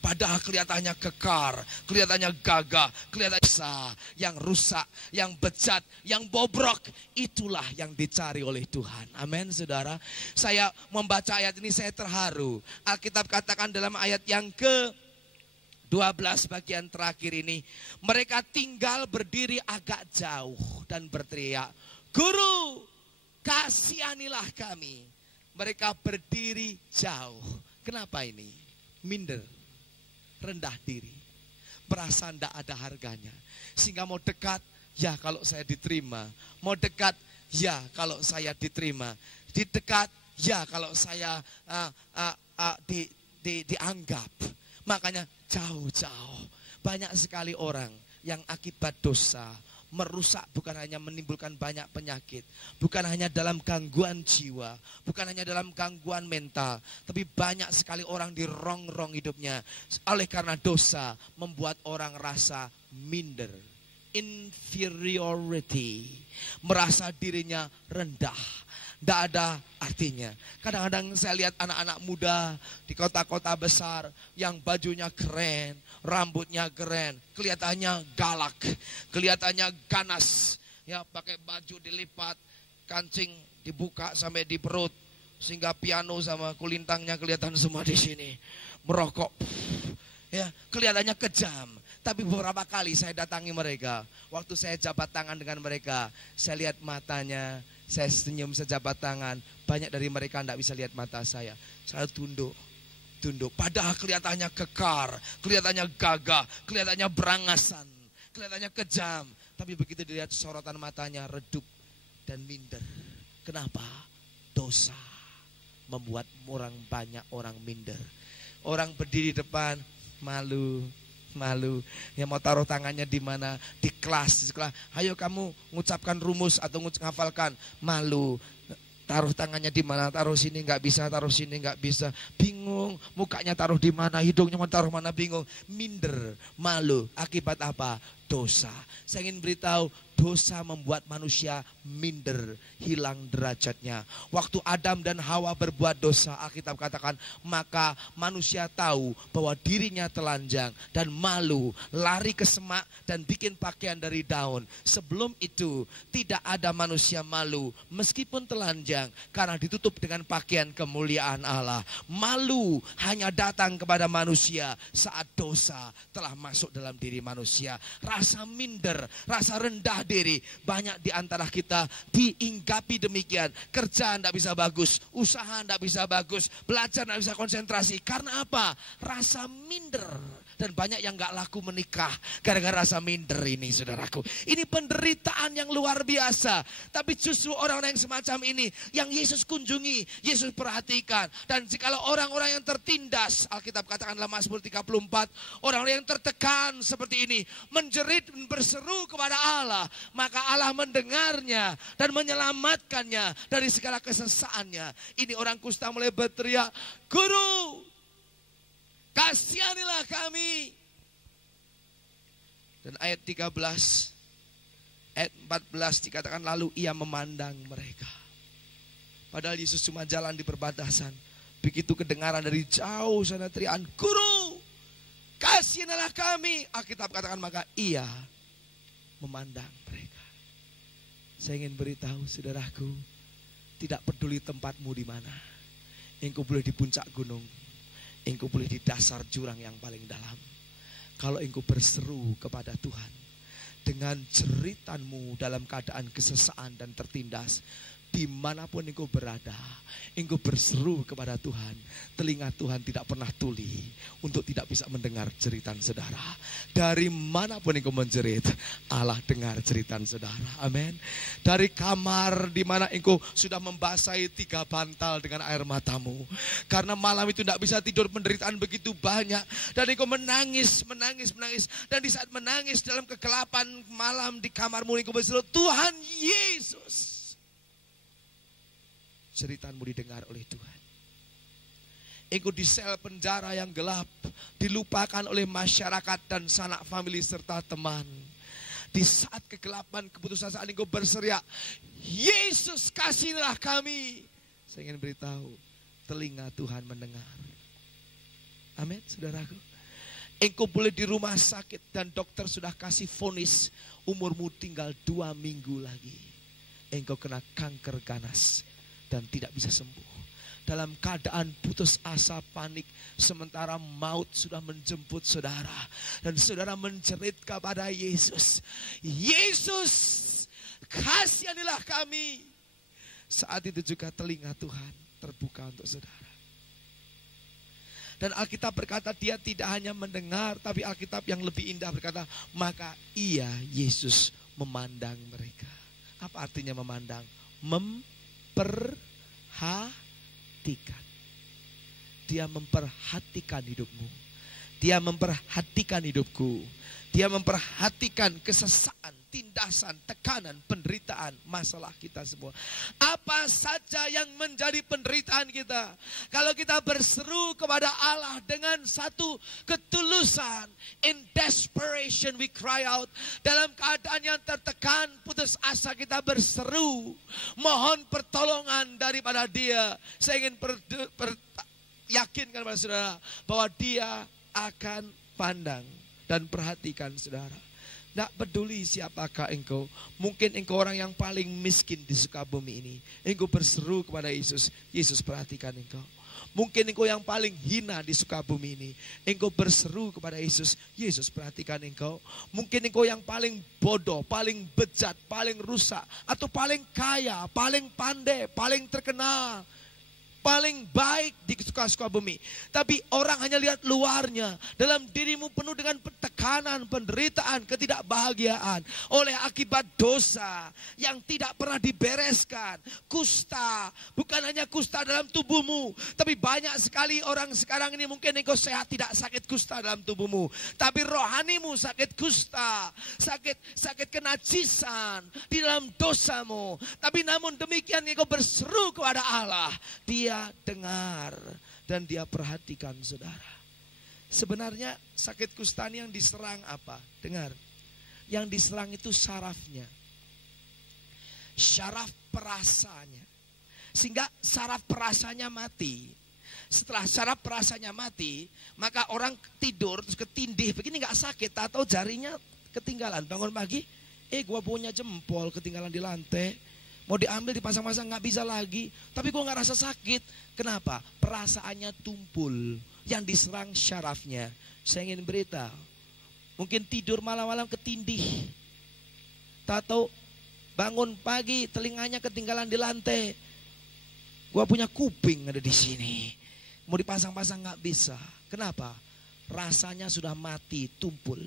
Padahal kelihatannya kekar, kelihatannya gagah, kelihatannya sah, yang rusak, yang bejat, yang bobrok. Itulah yang dicari oleh Tuhan. Amin, saudara. Saya membaca ayat ini, saya terharu. Alkitab katakan dalam ayat yang ke-12 bagian terakhir ini, mereka tinggal berdiri agak jauh dan berteriak, "Guru, kasihanilah kami." Mereka berdiri jauh. Kenapa ini? Minder, rendah diri, merasa tidak ada harganya. Sehingga mau dekat, ya kalau saya diterima. Mau dekat, ya kalau saya diterima. Di dekat, ya kalau saya dianggap. Makanya jauh-jauh. Banyak sekali orang yang akibat dosa merusak, bukan hanya menimbulkan banyak penyakit, bukan hanya dalam gangguan jiwa, bukan hanya dalam gangguan mental, tapi banyak sekali orang dirongrong hidupnya oleh karena dosa, membuat orang rasa minder, inferiority, merasa dirinya rendah. Tidak ada artinya. Kadang-kadang saya lihat anak-anak muda di kota-kota besar yang bajunya keren, rambutnya keren, kelihatannya galak, kelihatannya ganas. Ya, pakai baju dilipat, kancing dibuka sampai di perut, sehingga piano sama kulintangnya kelihatan semua di sini. Merokok, ya, kelihatannya kejam. Tapi beberapa kali saya datangi mereka, waktu saya jabat tangan dengan mereka, saya lihat matanya, saya senyum sejabat tangan. Banyak dari mereka tidak bisa lihat mata saya. Saya tunduk. Padahal kelihatannya kekar, kelihatannya gagah, kelihatannya berangasan, kelihatannya kejam. Tapi begitu dilihat sorotan matanya redup dan minder. Kenapa? Dosa membuat banyak orang minder. Orang berdiri depan, malu. Yang mau taruh tangannya di mana? Di kelas. Ayo kamu ngucapkan rumus atau ngafalkan. Malu. Taruh tangannya di mana? Taruh sini nggak bisa, taruh sini nggak bisa. Bingung. Mukanya taruh di mana? Hidungnya mau taruh mana? Bingung. Minder, malu. Akibat apa? Dosa. Saya ingin beritahu, dosa membuat manusia minder, hilang derajatnya. Waktu Adam dan Hawa berbuat dosa, Alkitab katakan, maka manusia tahu bahwa dirinya telanjang dan malu, lari ke semak dan bikin pakaian dari daun. Sebelum itu tidak ada manusia malu meskipun telanjang, karena ditutup dengan pakaian kemuliaan Allah. Malu hanya datang kepada manusia saat dosa telah masuk dalam diri manusia. Rasa minder, rasa rendah diri. Banyak di antara kita diinggapi demikian. Kerja tidak bisa bagus, usaha tidak bisa bagus, belajar tidak bisa konsentrasi. Karena apa? Rasa minder. Dan banyak yang gak laku menikah gara-gara rasa minder ini, saudaraku. Ini penderitaan yang luar biasa. Tapi justru orang-orang yang semacam ini yang Yesus kunjungi, Yesus perhatikan. Dan jikalau orang-orang yang tertindas, Alkitab katakan dalam Mazmur 34, orang-orang yang tertekan seperti ini menjerit dan berseru kepada Allah, maka Allah mendengarnya dan menyelamatkannya dari segala kesesaannya. Ini orang kusta mulai berteriak, "Guru, kasihanilah kami." Dan ayat 13, ayat 14 dikatakan, lalu ia memandang mereka. Padahal Yesus cuma jalan di perbatasan. Begitu kedengaran dari jauh sana teriakan, "Guru, kasihanilah kami." Alkitab katakan maka ia memandang mereka. Saya ingin beritahu saudaraku, tidak peduli tempatmu di mana. Engkau boleh di puncak gunung, engkau boleh di dasar jurang yang paling dalam. Kalau engkau berseru kepada Tuhan dengan jeritanmu dalam keadaan kesesaan dan tertindas, dimanapun engkau berada, engkau berseru kepada Tuhan, telinga Tuhan tidak pernah tuli untuk tidak bisa mendengar jeritan saudara. Dari manapun engkau menjerit, Allah dengar jeritan saudara. Amin. Dari kamar di mana engkau sudah membasahi 3 bantal dengan air matamu, karena malam itu tidak bisa tidur, penderitaan begitu banyak, dan engkau menangis. Dan di saat menangis dalam kegelapan malam di kamarmu, engkau berseru, Tuhan Yesus. Ceritamu didengar oleh Tuhan. Engkau di sel penjara yang gelap, dilupakan oleh masyarakat dan sanak famili serta teman. Di saat kegelapan keputusasaan engkau berseriak, Yesus kasihilah kami. Saya ingin beritahu, telinga Tuhan mendengar. Amin, saudaraku. Engkau boleh di rumah sakit dan dokter sudah kasih vonis, umurmu tinggal 2 minggu lagi. Engkau kena kanker ganas dan tidak bisa sembuh. Dalam keadaan putus asa, panik, sementara maut sudah menjemput saudara, dan saudara menjerit kepada Yesus, Yesus kasihanilah kami. Saat itu juga telinga Tuhan terbuka untuk saudara. Dan Alkitab berkata dia tidak hanya mendengar, tapi Alkitab yang lebih indah berkata, maka ia, Yesus, memandang mereka. Apa artinya memandang? Memperhatikan. Dia memperhatikan hidupmu. Dia memperhatikan hidupku. Dia memperhatikan kesesaan, tindasan, tekanan, penderitaan, masalah kita semua. Apa saja yang menjadi penderitaan kita, kalau kita berseru kepada Allah dengan satu ketulusan, in desperation we cry out. Dalam keadaan yang tertekan, putus asa, kita berseru, mohon pertolongan daripada Dia. Saya ingin yakinkan kepada saudara bahwa Dia akan pandang dan perhatikan saudara. Tidak peduli siapakah engkau. Mungkin engkau orang yang paling miskin di Sukabumi ini. Engkau berseru kepada Yesus, Yesus perhatikan engkau. Mungkin engkau yang paling hina di Sukabumi ini. Engkau berseru kepada Yesus, Yesus perhatikan engkau. Mungkin engkau yang paling bodoh, paling bejat, paling rusak, atau paling kaya, paling pandai, paling terkenal, paling baik di Sukabumi. Tapi orang hanya lihat luarnya. Dalam dirimu penuh dengan tekanan, penderitaan, ketidakbahagiaan. Oleh akibat dosa yang tidak pernah dibereskan. Kusta. Bukan hanya kusta dalam tubuhmu. Tapi banyak sekali orang sekarang ini mungkin engkau sehat, tidak sakit kusta dalam tubuhmu. Tapi rohanimu sakit kusta. Sakit kenajisan di dalam dosamu. Tapi namun demikian engkau berseru kepada Allah. Dia dengar dan Dia perhatikan saudara. Sebenarnya sakit kusta ini yang diserang apa? Dengar. Yang diserang itu sarafnya. Saraf perasanya. Sehingga saraf perasanya mati. Setelah saraf perasanya mati, maka orang tidur terus ketindih begini nggak sakit, atau jarinya ketinggalan. Bangun pagi, gua punya jempol ketinggalan di lantai. Mau diambil, dipasang-pasang nggak bisa lagi. Tapi gue nggak rasa sakit. Kenapa? Perasaannya tumpul. Yang diserang syarafnya. Saya ingin beritahu. Mungkin tidur malam-malam ketindih. Tahu bangun pagi telinganya ketinggalan di lantai. Gue punya kuping ada di sini. Mau dipasang-pasang nggak bisa. Kenapa? Rasanya sudah mati, tumpul.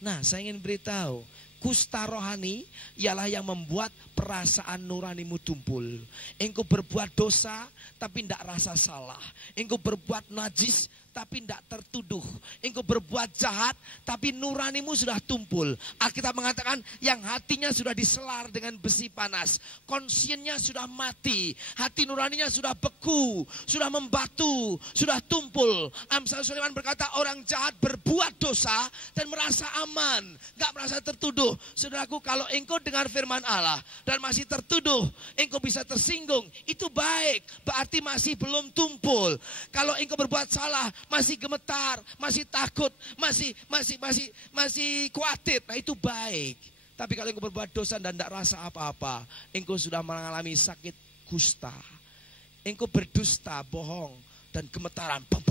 Nah, saya ingin beritahu. Kusta rohani ialah yang membuat perasaan nuranimu tumpul. Engkau berbuat dosa tapi tidak rasa salah. Engkau berbuat najis tapi tidak tertuduh. Engkau berbuat jahat tapi nuranimu sudah tumpul. Alkitab mengatakan yang hatinya sudah diselar dengan besi panas. Konsiennya sudah mati. Hati nuraninya sudah beku, sudah membatu, sudah tumpul. Amsal Sulaiman berkata orang jahat berbuat dosa dan merasa aman, gak merasa tertuduh. Saudaraku, kalau engkau dengar firman Allah dan masih tertuduh, engkau bisa tersinggung, itu baik, berarti masih belum tumpul. Kalau engkau berbuat salah, masih gemetar, masih takut, masih khawatir, nah itu baik. Tapi kalau engkau berbuat dosa dan tidak rasa apa-apa, engkau sudah mengalami sakit kusta. Engkau berdusta, bohong dan gemetaran, bang,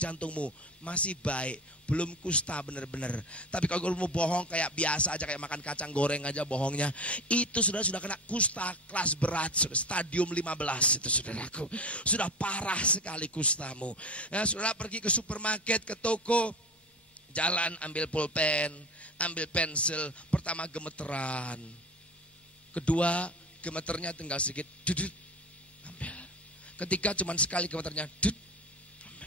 jantungmu masih baik, belum kusta benar-benar. Tapi kalau kamu bohong kayak biasa aja, kayak makan kacang goreng aja bohongnya, itu sudah kena kusta kelas berat, stadium 15 itu saudaraku. Sudah parah sekali kustamu. Nah, saudara pergi ke supermarket, ke toko, jalan ambil pulpen, ambil pensil, pertama gemeteran, kedua gemeternya tinggal sedikit, dudut, ambil. Ketiga cuman sekali gemeternya, dudut, ambil.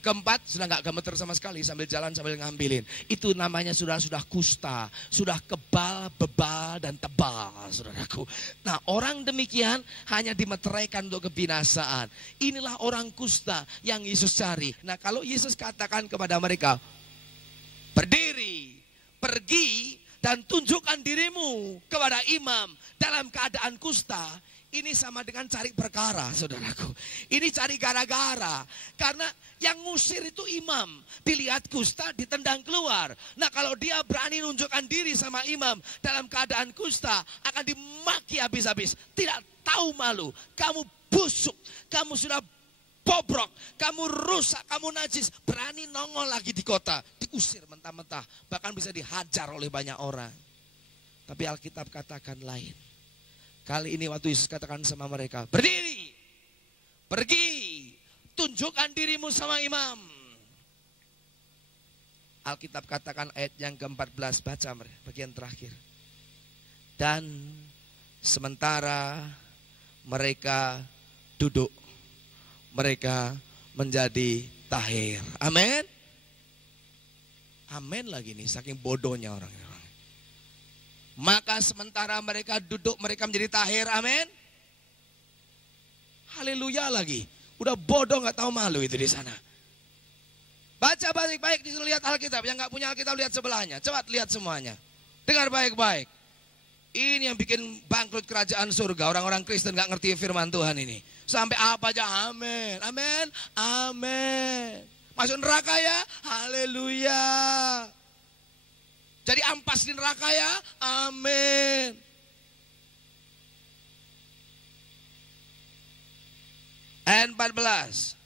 Keempat sudah nggak gemeter sama sekali, sambil jalan sambil ngambilin. Itu namanya sudah kusta, sudah kebal, bebal dan tebal, saudaraku. Nah, orang demikian hanya dimeteraikan untuk kebinasaan. Inilah orang kusta yang Yesus cari. Nah, kalau Yesus katakan kepada mereka, berdiri, pergi dan tunjukkan dirimu kepada imam dalam keadaan kusta. Ini sama dengan cari perkara, saudaraku. Ini cari gara-gara. Karena yang ngusir itu imam. Dilihat kusta, ditendang keluar. Nah, kalau dia berani nunjukkan diri sama imam dalam keadaan kusta, akan dimaki habis-habis. Tidak tahu malu. Kamu busuk. Kamu sudah bobrok. Kamu rusak. Kamu najis. Berani nongol lagi di kota. Diusir mentah-mentah. Bahkan bisa dihajar oleh banyak orang. Tapi Alkitab katakan lain. Kali ini waktu Yesus katakan sama mereka, berdiri, pergi, tunjukkan dirimu sama imam. Alkitab katakan ayat yang ke-14, baca bagian terakhir. Dan sementara mereka duduk, mereka menjadi tahir. Amin. Amin lagi nih, saking bodohnya orang. Maka sementara mereka duduk, mereka menjadi tahir. Amin. Haleluya lagi. Udah bodoh gak tahu malu itu di sana. Baca baik-baik, disuruh lihat Alkitab. Yang gak punya Alkitab lihat sebelahnya. Coba lihat semuanya. Dengar baik-baik. Ini yang bikin bangkrut kerajaan surga. Orang-orang Kristen gak ngerti firman Tuhan ini. Sampai apa aja, amin. Amin. Amin. Masuk neraka ya, haleluya. Jadi ampas di neraka ya, amin. Ayat 14.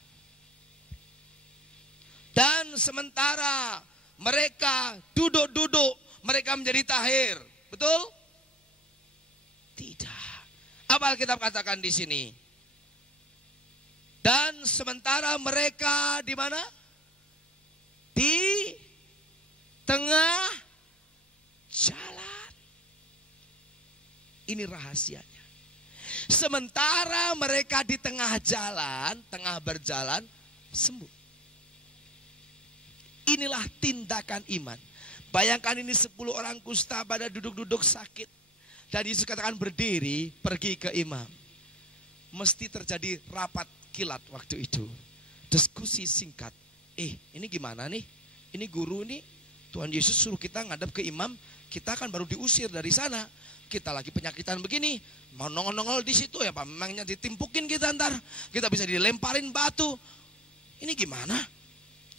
Dan sementara mereka duduk-duduk, mereka menjadi tahir. Betul? Tidak. Apa Alkitab katakan di sini? Dan sementara mereka di mana? Di tengah jalan. Ini rahasianya. Sementara mereka di tengah jalan, tengah berjalan, sembuh. Inilah tindakan iman. Bayangkan ini 10 orang kusta pada duduk-duduk sakit. Dan Yesus katakan berdiri, pergi ke imam. Mesti terjadi rapat kilat waktu itu. Diskusi singkat. Ini gimana nih? Ini guru nih. Tuhan Yesus suruh kita ngadap ke imam. Kita kan baru diusir dari sana. Kita lagi penyakitan begini. Mau nongol-nongol di situ ya Pak. Memangnya ditimpukin kita ntar. Kita bisa dilemparin batu. Ini gimana?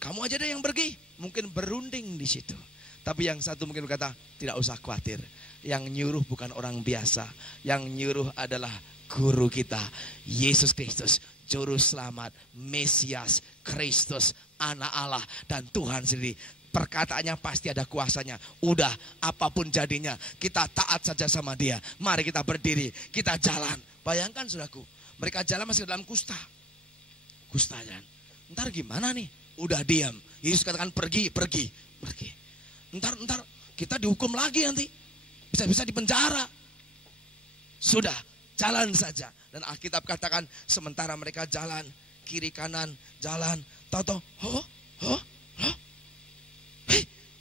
Kamu aja deh yang pergi. Mungkin berunding di situ. Tapi yang satu mungkin berkata, tidak usah khawatir. Yang nyuruh bukan orang biasa. Yang nyuruh adalah guru kita. Yesus Kristus. Juru selamat. Mesias. Kristus. Anak Allah. Dan Tuhan sendiri. Perkataannya pasti ada kuasanya. Udah apapun jadinya. Kita taat saja sama dia. Mari kita berdiri. Kita jalan. Bayangkan saudaraku. Mereka jalan masih dalam kusta. Kusta jalan. Ntar gimana nih? Udah diam. Yesus katakan pergi. Ntar kita dihukum lagi nanti. Bisa-bisa dipenjara. Sudah. Jalan saja. Dan Alkitab katakan sementara mereka jalan. Kiri kanan. Jalan. Tahu-tahu.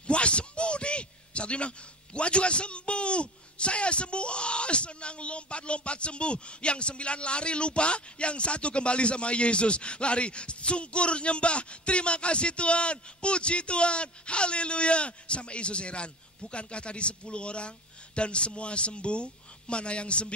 Gua sembuh nih. Satu bilang, gua juga sembuh. Saya sembuh. Oh, senang lompat-lompat sembuh. Yang 9 lari lupa. Yang 1 kembali sama Yesus. Lari. Sungkur nyembah. Terima kasih Tuhan. Puji Tuhan. Haleluya. Sama Yesus heran. Bukankah tadi 10 orang. Dan semua sembuh. Mana yang 9?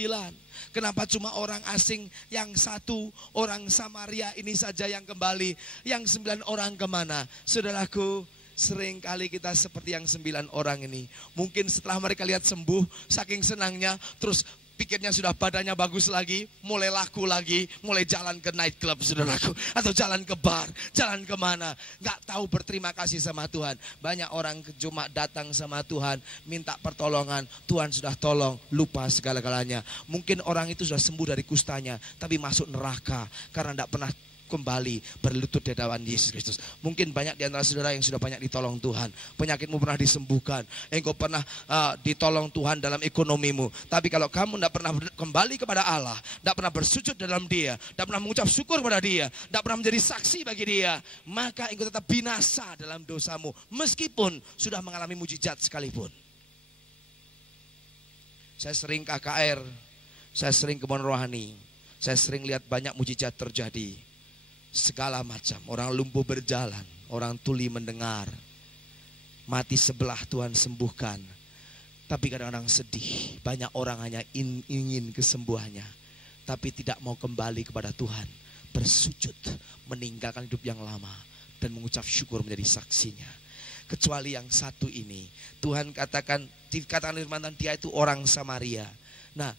Kenapa cuma orang asing yang 1 orang Samaria ini saja yang kembali. Yang 9 orang kemana? Saudaraku. Sering kali kita seperti yang 9 orang ini. Mungkin setelah mereka lihat sembuh, saking senangnya, terus pikirnya sudah badannya bagus lagi, mulai laku lagi, mulai jalan ke night club saudaraku, atau jalan ke bar, jalan kemana, nggak tahu berterima kasih sama Tuhan. Banyak orang cuma datang sama Tuhan, minta pertolongan, Tuhan sudah tolong, lupa segala-galanya. Mungkin orang itu sudah sembuh dari kustanya, tapi masuk neraka karena tidak pernah kembali berlutut di hadapan Yesus Kristus. Mungkin banyak di antara saudara yang sudah banyak ditolong Tuhan. Penyakitmu pernah disembuhkan. Engkau pernah ditolong Tuhan dalam ekonomimu. Tapi kalau kamu tidak pernah kembali kepada Allah, tidak pernah bersujud dalam Dia, tidak pernah mengucap syukur kepada Dia, tidak pernah menjadi saksi bagi Dia, maka engkau tetap binasa dalam dosamu. Meskipun sudah mengalami mujizat sekalipun. Saya sering KKR, saya sering kebun rohani, saya sering lihat banyak mujizat terjadi. Segala macam, orang lumpuh berjalan, orang tuli mendengar, mati sebelah Tuhan sembuhkan. Tapi kadang-kadang sedih, banyak orang hanya ingin kesembuhannya, tapi tidak mau kembali kepada Tuhan, bersujud, meninggalkan hidup yang lama, dan mengucap syukur menjadi saksinya. Kecuali yang satu ini, Tuhan dikatakan firman dia itu orang Samaria. Nah,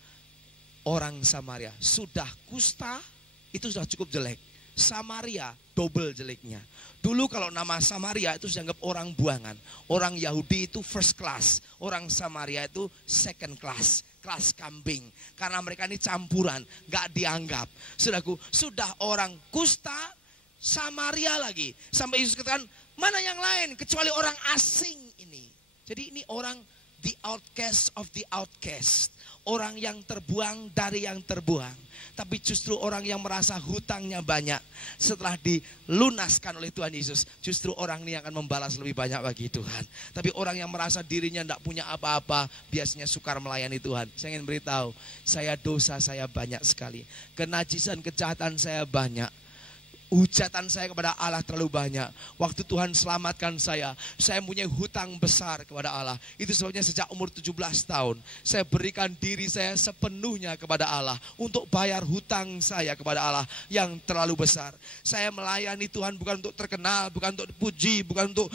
orang Samaria sudah kusta, itu sudah cukup jelek. Samaria double jeleknya. Dulu kalau nama Samaria itu dianggap orang buangan. Orang Yahudi itu first class. Orang Samaria itu second class. Kelas kambing. Karena mereka ini campuran. Gak dianggap. Saudaraku, sudah orang kusta, Samaria lagi. Sampai Yesus katakan, mana yang lain kecuali orang asing ini. Jadi ini orang the outcast of the outcast. Orang yang terbuang dari yang terbuang. Tapi justru orang yang merasa hutangnya banyak, setelah dilunaskan oleh Tuhan Yesus, justru orang ini akan membalas lebih banyak bagi Tuhan. Tapi orang yang merasa dirinya tidak punya apa-apa, biasanya sukar melayani Tuhan. Saya ingin beritahu, dosa saya banyak sekali. Kenajisan, kejahatan saya banyak. Hujatan saya kepada Allah terlalu banyak. Waktu Tuhan selamatkan saya mempunyai hutang besar kepada Allah. Itu sebabnya sejak umur 17 tahun saya berikan diri saya sepenuhnya kepada Allah untuk bayar hutang saya kepada Allah yang terlalu besar. Saya melayani Tuhan bukan untuk terkenal, bukan untuk dipuji, bukan untuk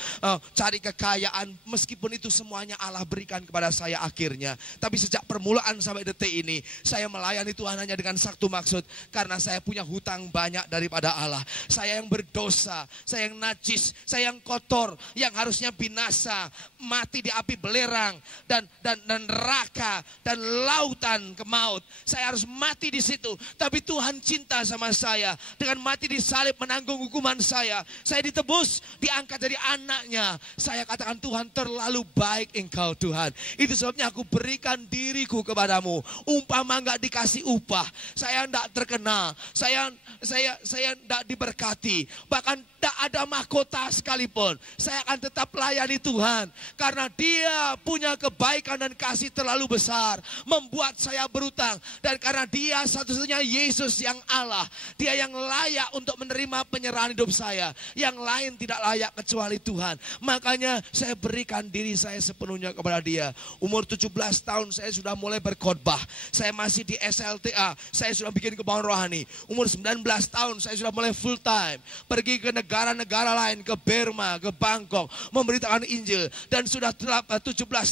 cari kekayaan. Meskipun itu semuanya Allah berikan kepada saya akhirnya. Tapi sejak permulaan sampai detik ini, saya melayani Tuhan hanya dengan satu maksud. Karena saya punya hutang banyak daripada Allah. Saya yang berdosa, saya yang najis, saya yang kotor, yang harusnya binasa, mati di api belerang dan neraka dan lautan ke maut. Saya harus mati di situ, tapi Tuhan cinta sama saya dengan mati di salib menanggung hukuman saya. Saya ditebus, diangkat jadi anaknya. Saya katakan, Tuhan, terlalu baik Engkau Tuhan. Itu sebabnya aku berikan diriku kepadamu. Umpama enggak dikasih upah, saya enggak terkenal, saya enggak diberkati, bahkan tak ada mahkota sekalipun, saya akan tetap layani Tuhan. Karena Dia punya kebaikan dan kasih terlalu besar, membuat saya berutang. Dan karena Dia satu-satunya Yesus yang Allah, Dia yang layak untuk menerima penyerahan hidup saya. Yang lain tidak layak kecuali Tuhan. Makanya saya berikan diri saya sepenuhnya kepada Dia. Umur 17 tahun saya sudah mulai berkhotbah. Saya masih di SLTA, saya sudah bikin kebawaan rohani. Umur 19 tahun saya sudah mulai full time, pergi ke negara-negara lain, ke Burma, ke Bangkok, memberitakan Injil. Dan sudah 17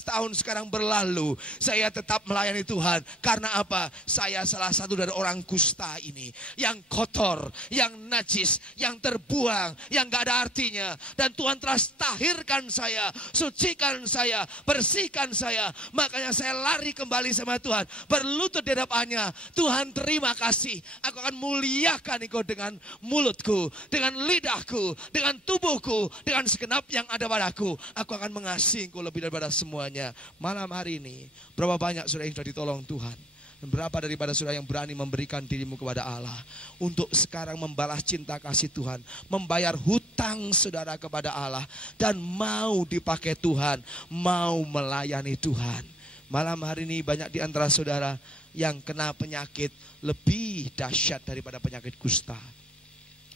tahun sekarang berlalu, saya tetap melayani Tuhan. Karena apa? Saya salah satu dari orang kusta ini, yang kotor, yang najis, yang terbuang, yang gak ada artinya. Dan Tuhan telah tahirkan saya, sucikan saya, bersihkan saya. Makanya saya lari kembali sama Tuhan, berlutut di hadapannya. Tuhan, terima kasih. Aku akan muliakan Engkau dengan mulutku, dengan lidahku, dengan tubuhku, dengan segenap yang ada padaku. Aku akan mengasihi Engkau lebih daripada semuanya. Malam hari ini, berapa banyak saudara yang sudah ditolong Tuhan? Dan berapa daripada saudara yang berani memberikan dirimu kepada Allah untuk sekarang membalas cinta kasih Tuhan, membayar hutang saudara kepada Allah, dan mau dipakai Tuhan, mau melayani Tuhan. Malam hari ini banyak di antara saudara yang kena penyakit lebih dahsyat daripada penyakit kusta,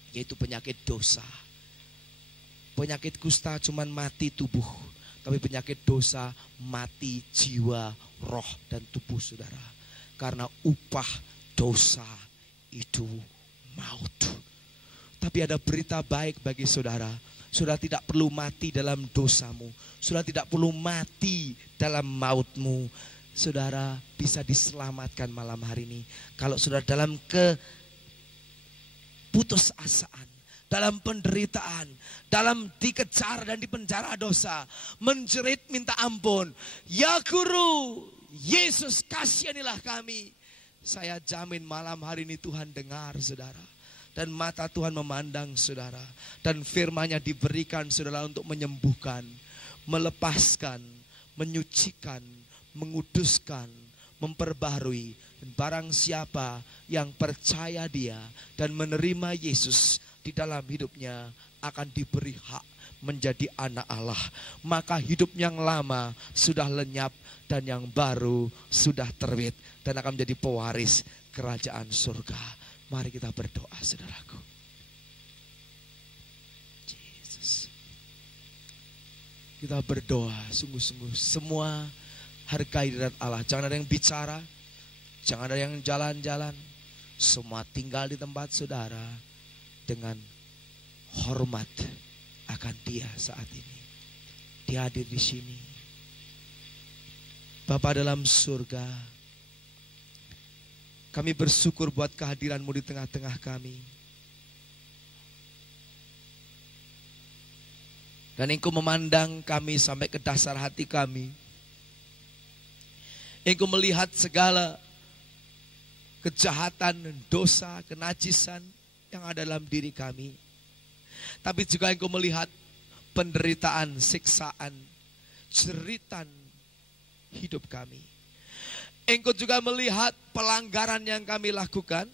yaitu penyakit dosa. Penyakit kusta cuman mati tubuh, tapi penyakit dosa mati jiwa, roh, dan tubuh saudara. Karena upah dosa itu maut. Tapi ada berita baik bagi saudara. Saudara tidak perlu mati dalam dosamu. Saudara tidak perlu mati dalam mautmu. saudara bisa diselamatkan malam hari ini. Kalau saudara dalam keputusasaan, dalam penderitaan, dalam dikejar dan dipenjara dosa, menjerit minta ampun, ya Guru, Yesus kasihanilah kami. Saya jamin malam hari ini Tuhan dengar saudara. Dan mata Tuhan memandang saudara. Dan firman-Nya diberikan saudara untuk menyembuhkan, melepaskan, menyucikan, menguduskan, memperbaharui. Dan barang siapa yang percaya Dia dan menerima Yesus di dalam hidupnya akan diberi hak menjadi anak Allah. Maka hidup yang lama sudah lenyap dan yang baru sudah terbit dan akan menjadi pewaris kerajaan surga. Mari kita berdoa saudaraku. Yesus. Kita berdoa sungguh-sungguh. Semua hargai hadirat Allah. Jangan ada yang bicara, jangan ada yang jalan-jalan. Semua tinggal di tempat saudara dengan hormat akan Dia saat ini. Dia hadir di sini. Bapa dalam surga, kami bersyukur buat kehadiran-Mu di tengah-tengah kami. Dan Engkau memandang kami sampai ke dasar hati kami. Engkau melihat segala kejahatan, dosa, kenajisan yang ada dalam diri kami. Tapi juga Engkau melihat penderitaan, siksaan, jeritan hidup kami. Engkau juga melihat pelanggaran yang kami lakukan.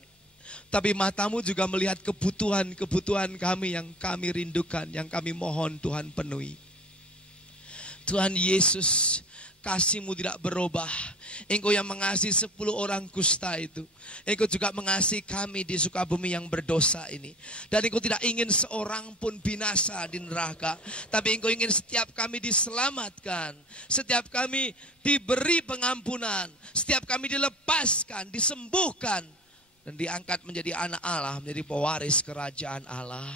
Tapi mata-Mu juga melihat kebutuhan-kebutuhan kami yang kami rindukan, yang kami mohon Tuhan penuhi. Tuhan Yesus, kasih-Mu tidak berubah. Engkau yang mengasihi 10 orang kusta itu. Engkau juga mengasihi kami di Sukabumi yang berdosa ini. Dan Engkau tidak ingin seorang pun binasa di neraka. Tapi Engkau ingin setiap kami diselamatkan. Setiap kami diberi pengampunan. Setiap kami dilepaskan, disembuhkan. Dan diangkat menjadi anak Allah, menjadi pewaris kerajaan Allah.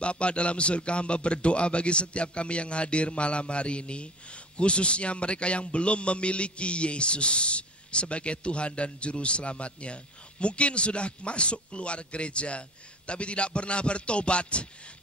Bapa dalam surga, hamba berdoa bagi setiap kami yang hadir malam hari ini. Khususnya mereka yang belum memiliki Yesus sebagai Tuhan dan Juru Selamatnya. Mungkin sudah masuk keluar gereja, tapi tidak pernah bertobat.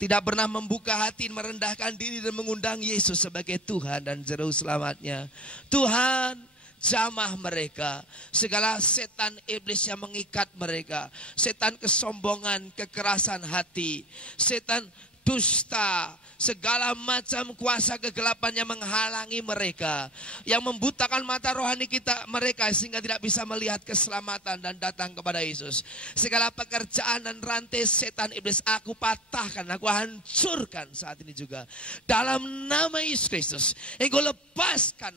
Tidak pernah membuka hati, merendahkan diri dan mengundang Yesus sebagai Tuhan dan Juru Selamatnya. Tuhan, jamah mereka. Segala setan iblis yang mengikat mereka. Setan kesombongan, kekerasan hati. Setan dusta, segala macam kuasa kegelapan yang menghalangi mereka, yang membutakan mata rohani mereka sehingga tidak bisa melihat keselamatan dan datang kepada Yesus. Segala pekerjaan dan rantai setan iblis aku patahkan, aku hancurkan saat ini juga. Dalam nama Yesus Kristus, Engkau lepaskan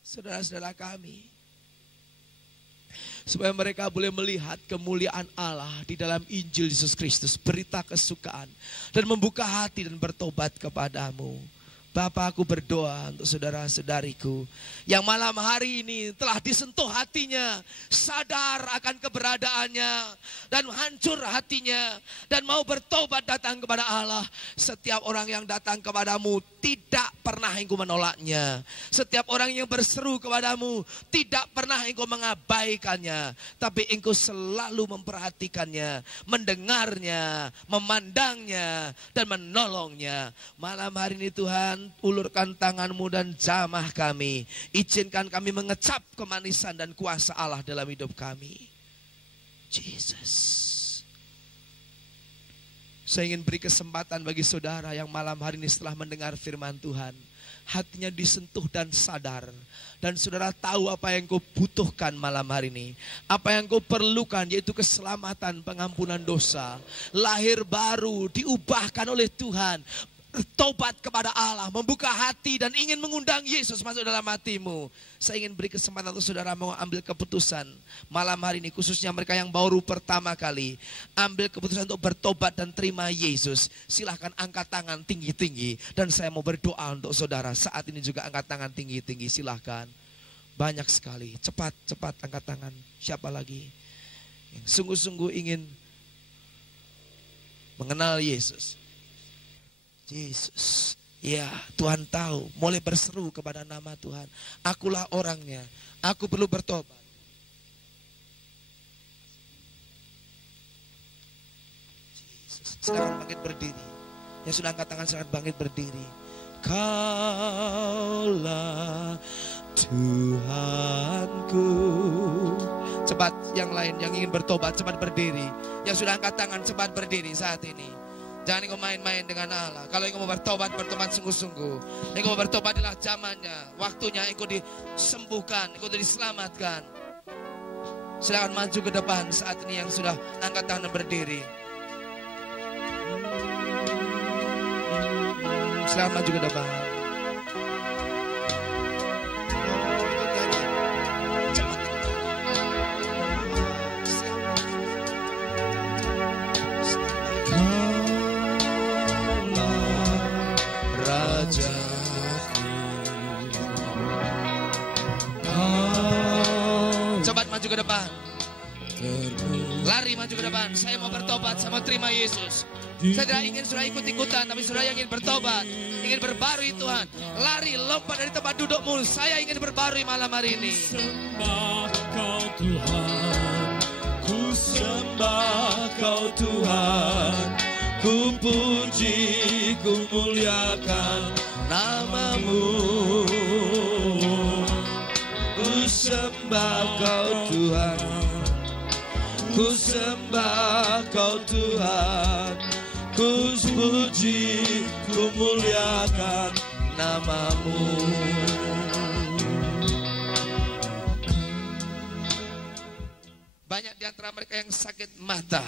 saudara-saudara kami. Supaya mereka boleh melihat kemuliaan Allah di dalam Injil Yesus Kristus. Berita kesukaan. Dan membuka hati dan bertobat kepadamu. Bapa, aku berdoa untuk saudara-saudariku yang malam hari ini telah disentuh hatinya, sadar akan keberadaannya, dan hancur hatinya, dan mau bertobat datang kepada Allah. Setiap orang yang datang kepadamu tidak pernah Engkau menolaknya. Setiap orang yang berseru kepadamu tidak pernah Engkau mengabaikannya, tapi Engkau selalu memperhatikannya, mendengarnya, memandangnya, dan menolongnya. Malam hari ini Tuhan, ulurkan tangan-Mu dan jamah kami. Izinkan kami mengecap kemanisan dan kuasa Allah dalam hidup kami. Jesus. Saya ingin beri kesempatan bagi saudara yang malam hari ini setelah mendengar firman Tuhan, hatinya disentuh dan sadar. Dan saudara tahu apa yang kau butuhkan malam hari ini. Apa yang kau perlukan, yaitu keselamatan, pengampunan dosa, lahir baru, diubahkan oleh Tuhan, bertobat kepada Allah, membuka hati dan ingin mengundang Yesus masuk dalam hatimu. Saya ingin beri kesempatan untuk saudara mau ambil keputusan malam hari ini, khususnya mereka yang baru pertama kali ambil keputusan untuk bertobat dan terima Yesus. Silahkan angkat tangan tinggi-tinggi dan saya mau berdoa untuk saudara. Saat ini juga angkat tangan tinggi-tinggi, silahkan. Banyak sekali, cepat angkat tangan. Siapa lagi yang sungguh-sungguh ingin mengenal Yesus? Yesus, Ya, Tuhan tahu, mulai berseru kepada nama Tuhan. Akulah orangnya, aku perlu bertobat. Silakan bangkit berdiri. Yang sudah angkat tangan silakan bangkit berdiri. Kaulah Tuhanku. Cepat yang lain yang ingin bertobat cepat berdiri. Yang sudah angkat tangan cepat berdiri saat ini. Jangan engkau main-main dengan Allah. Kalau engkau mau bertobat, bertobat sungguh-sungguh. Engkau mau bertobat adalah zamannya, waktunya engkau disembuhkan, engkau diselamatkan. Silakan maju ke depan saat ini yang sudah angkat tangan dan berdiri. Silakan maju ke depan. Cepat maju ke depan. Lari maju ke depan. Saya mau bertobat, saya mau terima Yesus. Saya tidak ingin sudah ikut-ikutan, tapi sudah ingin bertobat, ingin berbarui Tuhan. Lari, lompat dari tempat dudukmu. Saya ingin berbarui malam hari ini. Sembah Kau Tuhan, ku sembah Kau Tuhan, ku puji, ku muliakan nama-Mu. Ku sembah Kau Tuhan, ku sembah Kau Tuhan, ku puji, ku muliakan nama-Mu. Banyak di antara mereka yang sakit mata,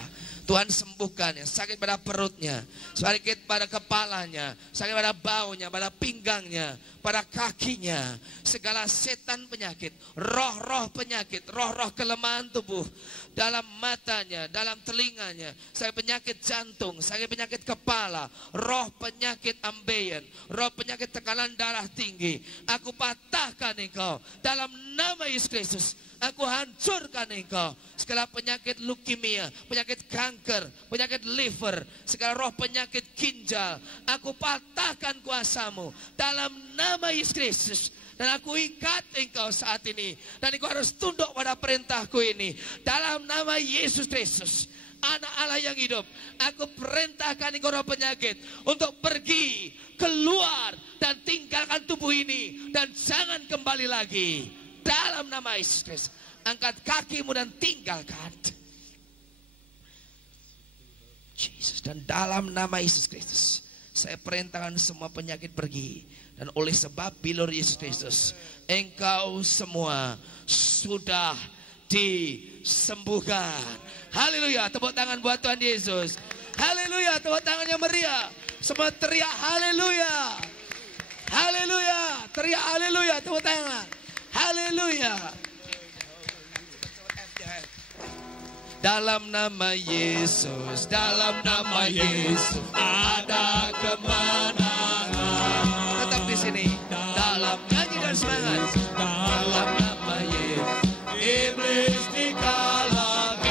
Tuhan sembuhkan. Yang sakit pada perutnya, sakit pada kepalanya, sakit pada baunya, pada pinggangnya, pada kakinya. Segala setan penyakit, roh-roh penyakit, roh-roh kelemahan tubuh, dalam matanya, dalam telinganya, sakit penyakit jantung, sakit penyakit kepala, roh penyakit ambeien, roh penyakit tekanan darah tinggi. Aku patahkan engkau dalam nama Yesus Kristus. Aku hancurkan engkau. Segala penyakit leukemia, penyakit kanker, penyakit liver, segala roh penyakit ginjal, aku patahkan kuasamu dalam nama Yesus Kristus. Dan aku ikat engkau saat ini. Dan engkau harus tunduk pada perintahku ini. Dalam nama Yesus Kristus, Anak Allah yang hidup, aku perintahkan engkau roh penyakit untuk pergi, keluar, dan tinggalkan tubuh ini. Dan jangan kembali lagi. Dalam nama Yesus Kristus, angkat kakimu dan tinggalkan. Yesus, dan dalam nama Yesus Kristus, saya perintahkan semua penyakit pergi. Dan oleh sebab bilur Yesus Kristus, engkau semua sudah disembuhkan. Haleluya, tepuk tangan buat Tuhan Yesus. Haleluya, tepuk tangan yang meriah. Semua teriak haleluya. Haleluya, teriak haleluya, tepuk tangan. Haleluya. Dalam nama Yesus, dalam nama Yesus ada kemenangan. Tetap di sini. Dalam nyanyi dan semangat. Dalam nama Yesus iblis dikalahkan.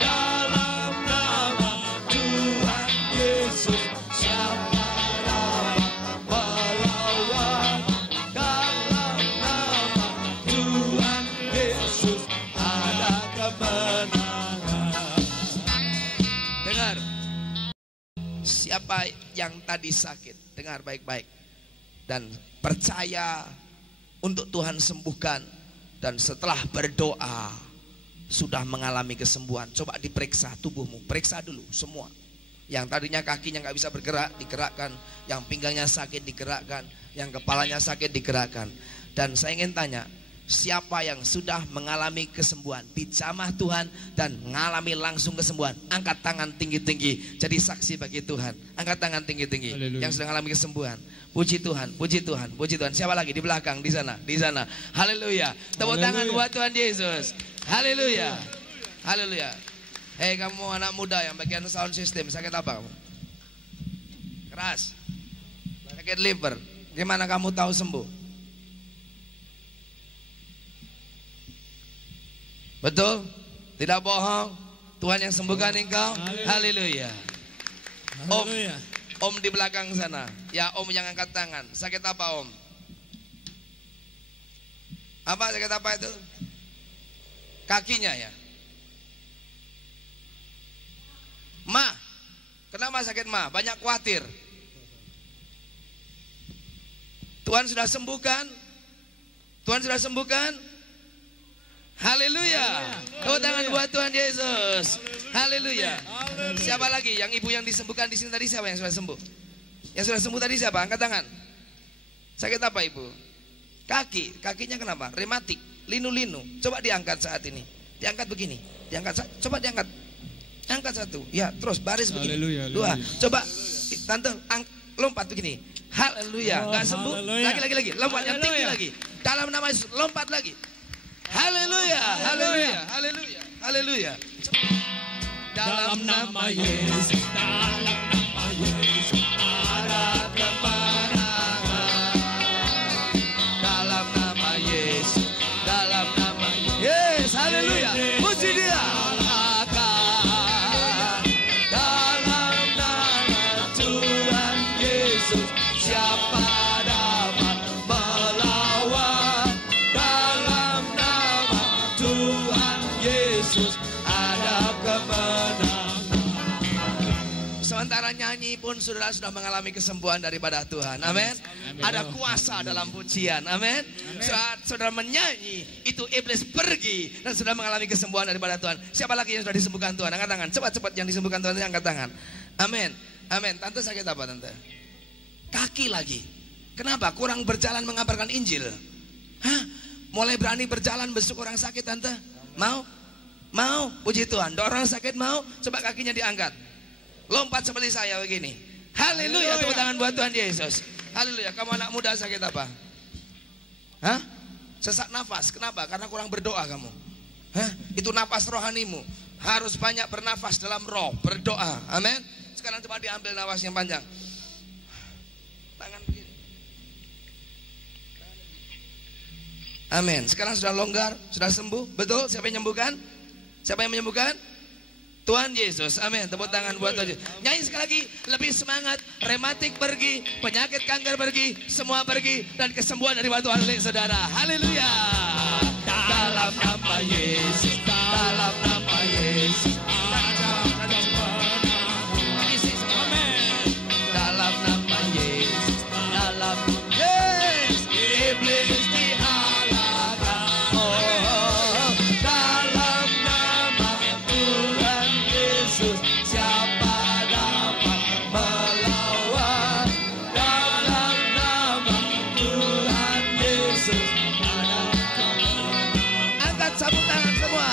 Dalam nama Tuhan Yesus siapa dapat melawan. Dalam nama Tuhan Yesus ada kemenangan. Dengar. Siapa yang tadi sakit, dengar baik-baik. Dan percaya untuk Tuhan sembuhkan. Dan setelah berdoa sudah mengalami kesembuhan. Coba diperiksa tubuhmu, periksa dulu semua. Yang tadinya kakinya nggak bisa bergerak, digerakkan. Yang pinggangnya sakit, digerakkan. Yang kepalanya sakit, digerakkan. Dan saya ingin tanya, siapa yang sudah mengalami kesembuhan, dijamah Tuhan dan mengalami langsung kesembuhan? Angkat tangan tinggi-tinggi, jadi saksi bagi Tuhan. Angkat tangan tinggi-tinggi. Haleluya. Yang sudah mengalami kesembuhan. Puji Tuhan, puji Tuhan, puji Tuhan. Siapa lagi di belakang, di sana, di sana. Haleluya. Tepuk tangan buat Tuhan Yesus. Haleluya. Haleluya. Hei kamu anak muda yang bagian sound system, sakit apa kamu? Keras. Sakit liver. Gimana kamu tahu sembuh? Betul? Tidak bohong. Tuhan yang sembuhkan engkau. Haleluya. Oh, Haleluya. Om di belakang sana. Ya, Om yang angkat tangan. Sakit apa, Om? Apa sakit apa itu? Kakinya ya. Ma, kenapa sakit ma? Banyak khawatir. Tuhan sudah sembuhkan. Tuhan sudah sembuhkan. Haleluya. Tepuk tangan buat Tuhan Yesus. Haleluya. Siapa lagi? Yang ibu yang disembuhkan di sini tadi siapa yang sudah sembuh? Yang sudah sembuh tadi siapa? Angkat tangan. Sakit apa ibu? Kaki. Kakinya kenapa? Rematik. Linu-linu. Coba diangkat saat ini. Diangkat begini. Diangkat. Coba diangkat. Angkat satu. Ya, terus baris begini. Haleluya, Dua. haleluya. Coba tante lompat begini. Haleluya. Enggak sembuh. haleluya. Lagi. Lompat yang tinggi Haleluya. lagi. Dalam nama Yesus, lompat lagi. Haleluya. Haleluya. Haleluya. Haleluya. Dalam nama Yesus, dalam nama Yesus, ada kemenangan. Dalam nama Yesus, dalam nama Yesus. Haleluya. Puji Dia. Dalam nama Tuhan Yesus, siapa dapat melawan? Dalam nama Tuhan Yesus ada kemenangan. Sementara nyanyi pun saudara sudah mengalami kesembuhan daripada Tuhan. Amin. Ada kuasa dalam pujian. Amin. Saat saudara menyanyi, itu iblis pergi dan sudah mengalami kesembuhan daripada Tuhan. Siapa lagi yang sudah disembuhkan Tuhan? Angkat tangan. Cepat-cepat yang disembuhkan Tuhan, angkat tangan. Amin. Amin. Tante sakit apa tante? Kaki lagi. Kenapa? Kurang berjalan mengabarkan Injil. Hah? Mulai berani berjalan besuk orang sakit tante? Mau? Mau? Puji Tuhan. Orang sakit mau? Coba kakinya diangkat. Lompat seperti saya begini. Haleluya. Tepuk tangan buat Tuhan Yesus. Haleluya. Kamu anak muda sakit apa? Hah? Sesak nafas. Kenapa? Karena kurang berdoa kamu. Hah? Itu nafas rohanimu. Harus banyak bernafas dalam roh. Berdoa. Amin. Sekarang coba diambil nafas yang panjang. Tangan begini. Amin. Sekarang sudah longgar, sudah sembuh. Betul? Siapa yang menyembuhkan? Siapa yang menyembuhkan? Tuhan Yesus. Amin. Tepuk tangan buat Tuhan Yesus. Nyanyi sekali lagi, lebih semangat. Rematik pergi, penyakit kanker pergi, semua pergi, dan kesembuhan dari Tuhan milik saudara. Haleluya. Dalam nama Yesus, dalam nama Yesus. Isi semua. Dalam nama Yesus, dalam Yesus, iblis dihalalkan. Oh, dalam nama Tuhan Yesus, siapa dapat melawan? Dalam nama Tuhan Yesus ada kemenangan. Angkat sapu tangan semua.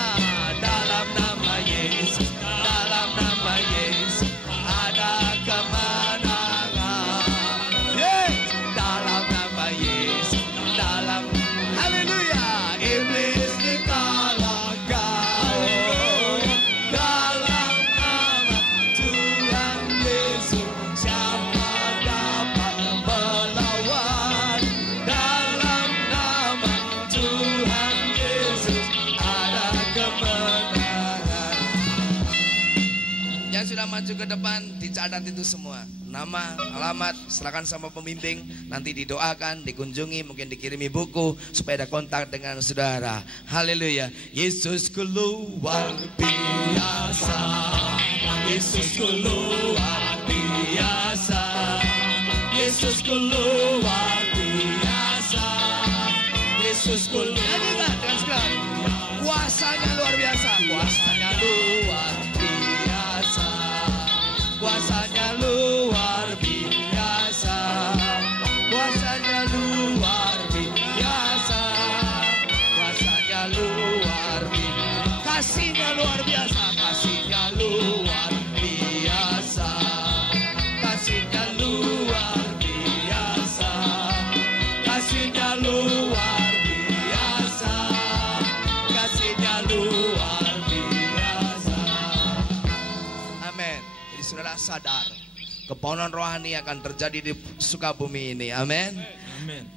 Dalam nama Yesus, dalam nama Yesus ada kemenangan. Yes. Dalam nama Yesus, dalam haleluya, iblis dikalahkan. Dalam nama Tuhan Yesus, siapa dapat melawan? Dalam nama Tuhan Yesus ada kemenangan. Yang sudah maju ke depan dicatat itu semua. Nama, alamat, silakan sama pembimbing. Nanti didoakan, dikunjungi, mungkin dikirimi buku supaya ada kontak dengan saudara. Haleluya. Yesusku luar biasa. Yesusku luar biasa. Yesusku luar biasa. Yesusku luar biasa. Kuasanya luar biasa. Kuasanya luar biasa. Kuasanya luar biasa. Kuasanya luar biasa. Kuasanya luar biasa. Kasihnya luar biasa. Kasihnya luar biasa. Kasihnya luar biasa. Kasihnya luar biasa. Kasihnya luar biasa. Amin. Jadi saudara sadar, keponakan rohani akan terjadi di Sukabumi ini. Amin.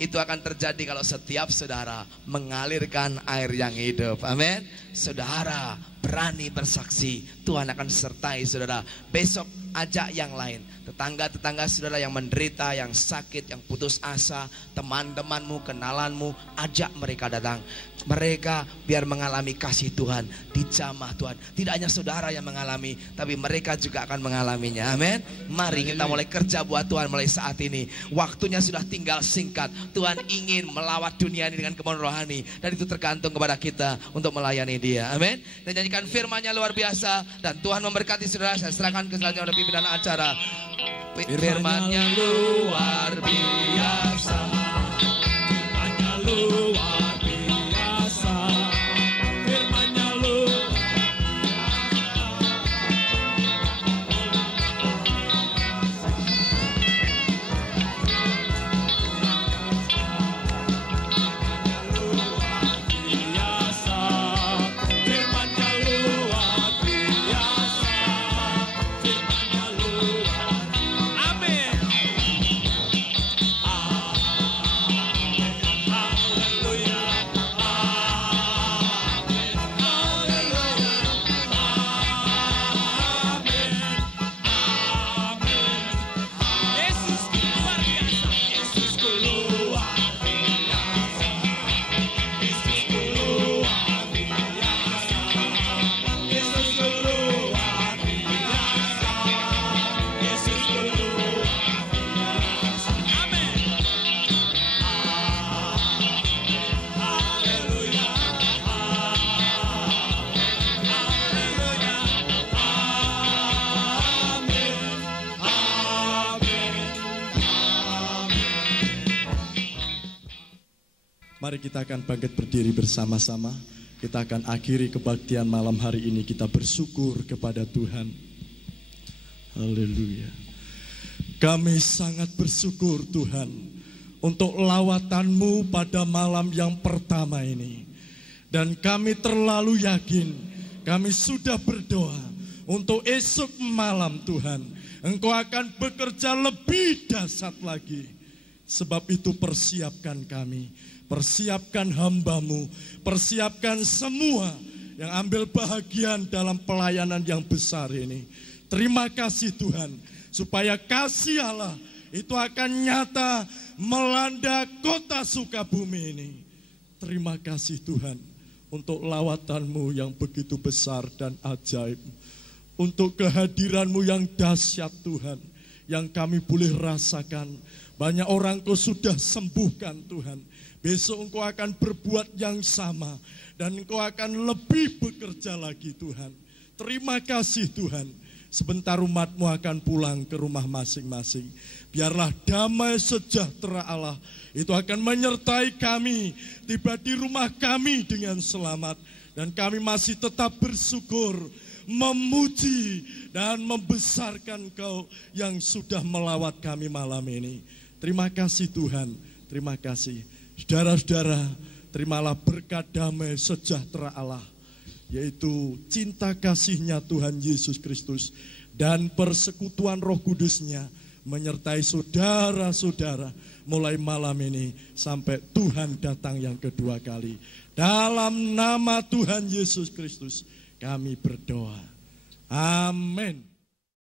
Itu akan terjadi kalau setiap saudara mengalirkan air yang hidup. Amin. Saudara berani bersaksi, Tuhan akan sertai saudara. Besok ajak yang lain. Tetangga-tetangga saudara yang menderita, yang sakit, yang putus asa, teman-temanmu, kenalanmu, ajak mereka datang. Mereka biar mengalami kasih Tuhan, dijamah Tuhan. Tidak hanya saudara yang mengalami, tapi mereka juga akan mengalaminya. Amin. Mari kita mulai kerja buat Tuhan mulai saat ini. Waktunya sudah tinggal singkat. Tuhan ingin melawat dunia ini dengan kemauan rohani, dan itu tergantung kepada kita untuk melayani Dia. Amin. Dan nyanyikan firman-Nya luar biasa, dan Tuhan memberkati saudara. Saya serahkan ke selanjutnya pimpinan acara. Firman-Nya luar biasa. Firman-Nya luar biasa. Firman-Nya luar biasa. Firman-Nya luar biasa. Firman-Nya luar. Amin. Haleluya. Amin. Haleluya. Amin. Amin. Yesusku luar biasa. Yesusku luar biasa. Yesusku luar biasa. Yesusku luar biasa. Yesusku luar biasa. Amin. Haleluya. Haleluya. Amin. Mari kita akan bangkit berdiri bersama-sama. Kita akan akhiri kebaktian malam hari ini. Kita bersyukur kepada Tuhan. Haleluya. Kami sangat bersyukur Tuhan untuk lawatan-Mu pada malam yang pertama ini. Dan kami terlalu yakin, kami sudah berdoa untuk esok malam Tuhan, Engkau akan bekerja lebih dahsyat lagi. Sebab itu persiapkan kami, persiapkan hamba-Mu, persiapkan semua yang ambil bahagian dalam pelayanan yang besar ini. Terima kasih Tuhan, supaya kasih Allah itu akan nyata melanda kota Sukabumi ini. Terima kasih Tuhan untuk lawatan-Mu yang begitu besar dan ajaib. Untuk kehadiran-Mu yang dahsyat Tuhan, yang kami boleh rasakan. Banyak orang Kau sudah sembuhkan Tuhan. Besok Engkau akan berbuat yang sama, dan Engkau akan lebih bekerja lagi Tuhan. Terima kasih Tuhan. Sebentar umat-Mu akan pulang ke rumah masing-masing. Biarlah damai sejahtera Allah itu akan menyertai kami, tiba di rumah kami dengan selamat. Dan kami masih tetap bersyukur, memuji dan membesarkan Kau yang sudah melawat kami malam ini. Terima kasih Tuhan, terima kasih. Saudara-saudara, terimalah berkat damai sejahtera Allah, yaitu cinta kasih-Nya Tuhan Yesus Kristus dan persekutuan Roh Kudus-Nya menyertai saudara-saudara mulai malam ini sampai Tuhan datang yang kedua kali. Dalam nama Tuhan Yesus Kristus kami berdoa. Amin.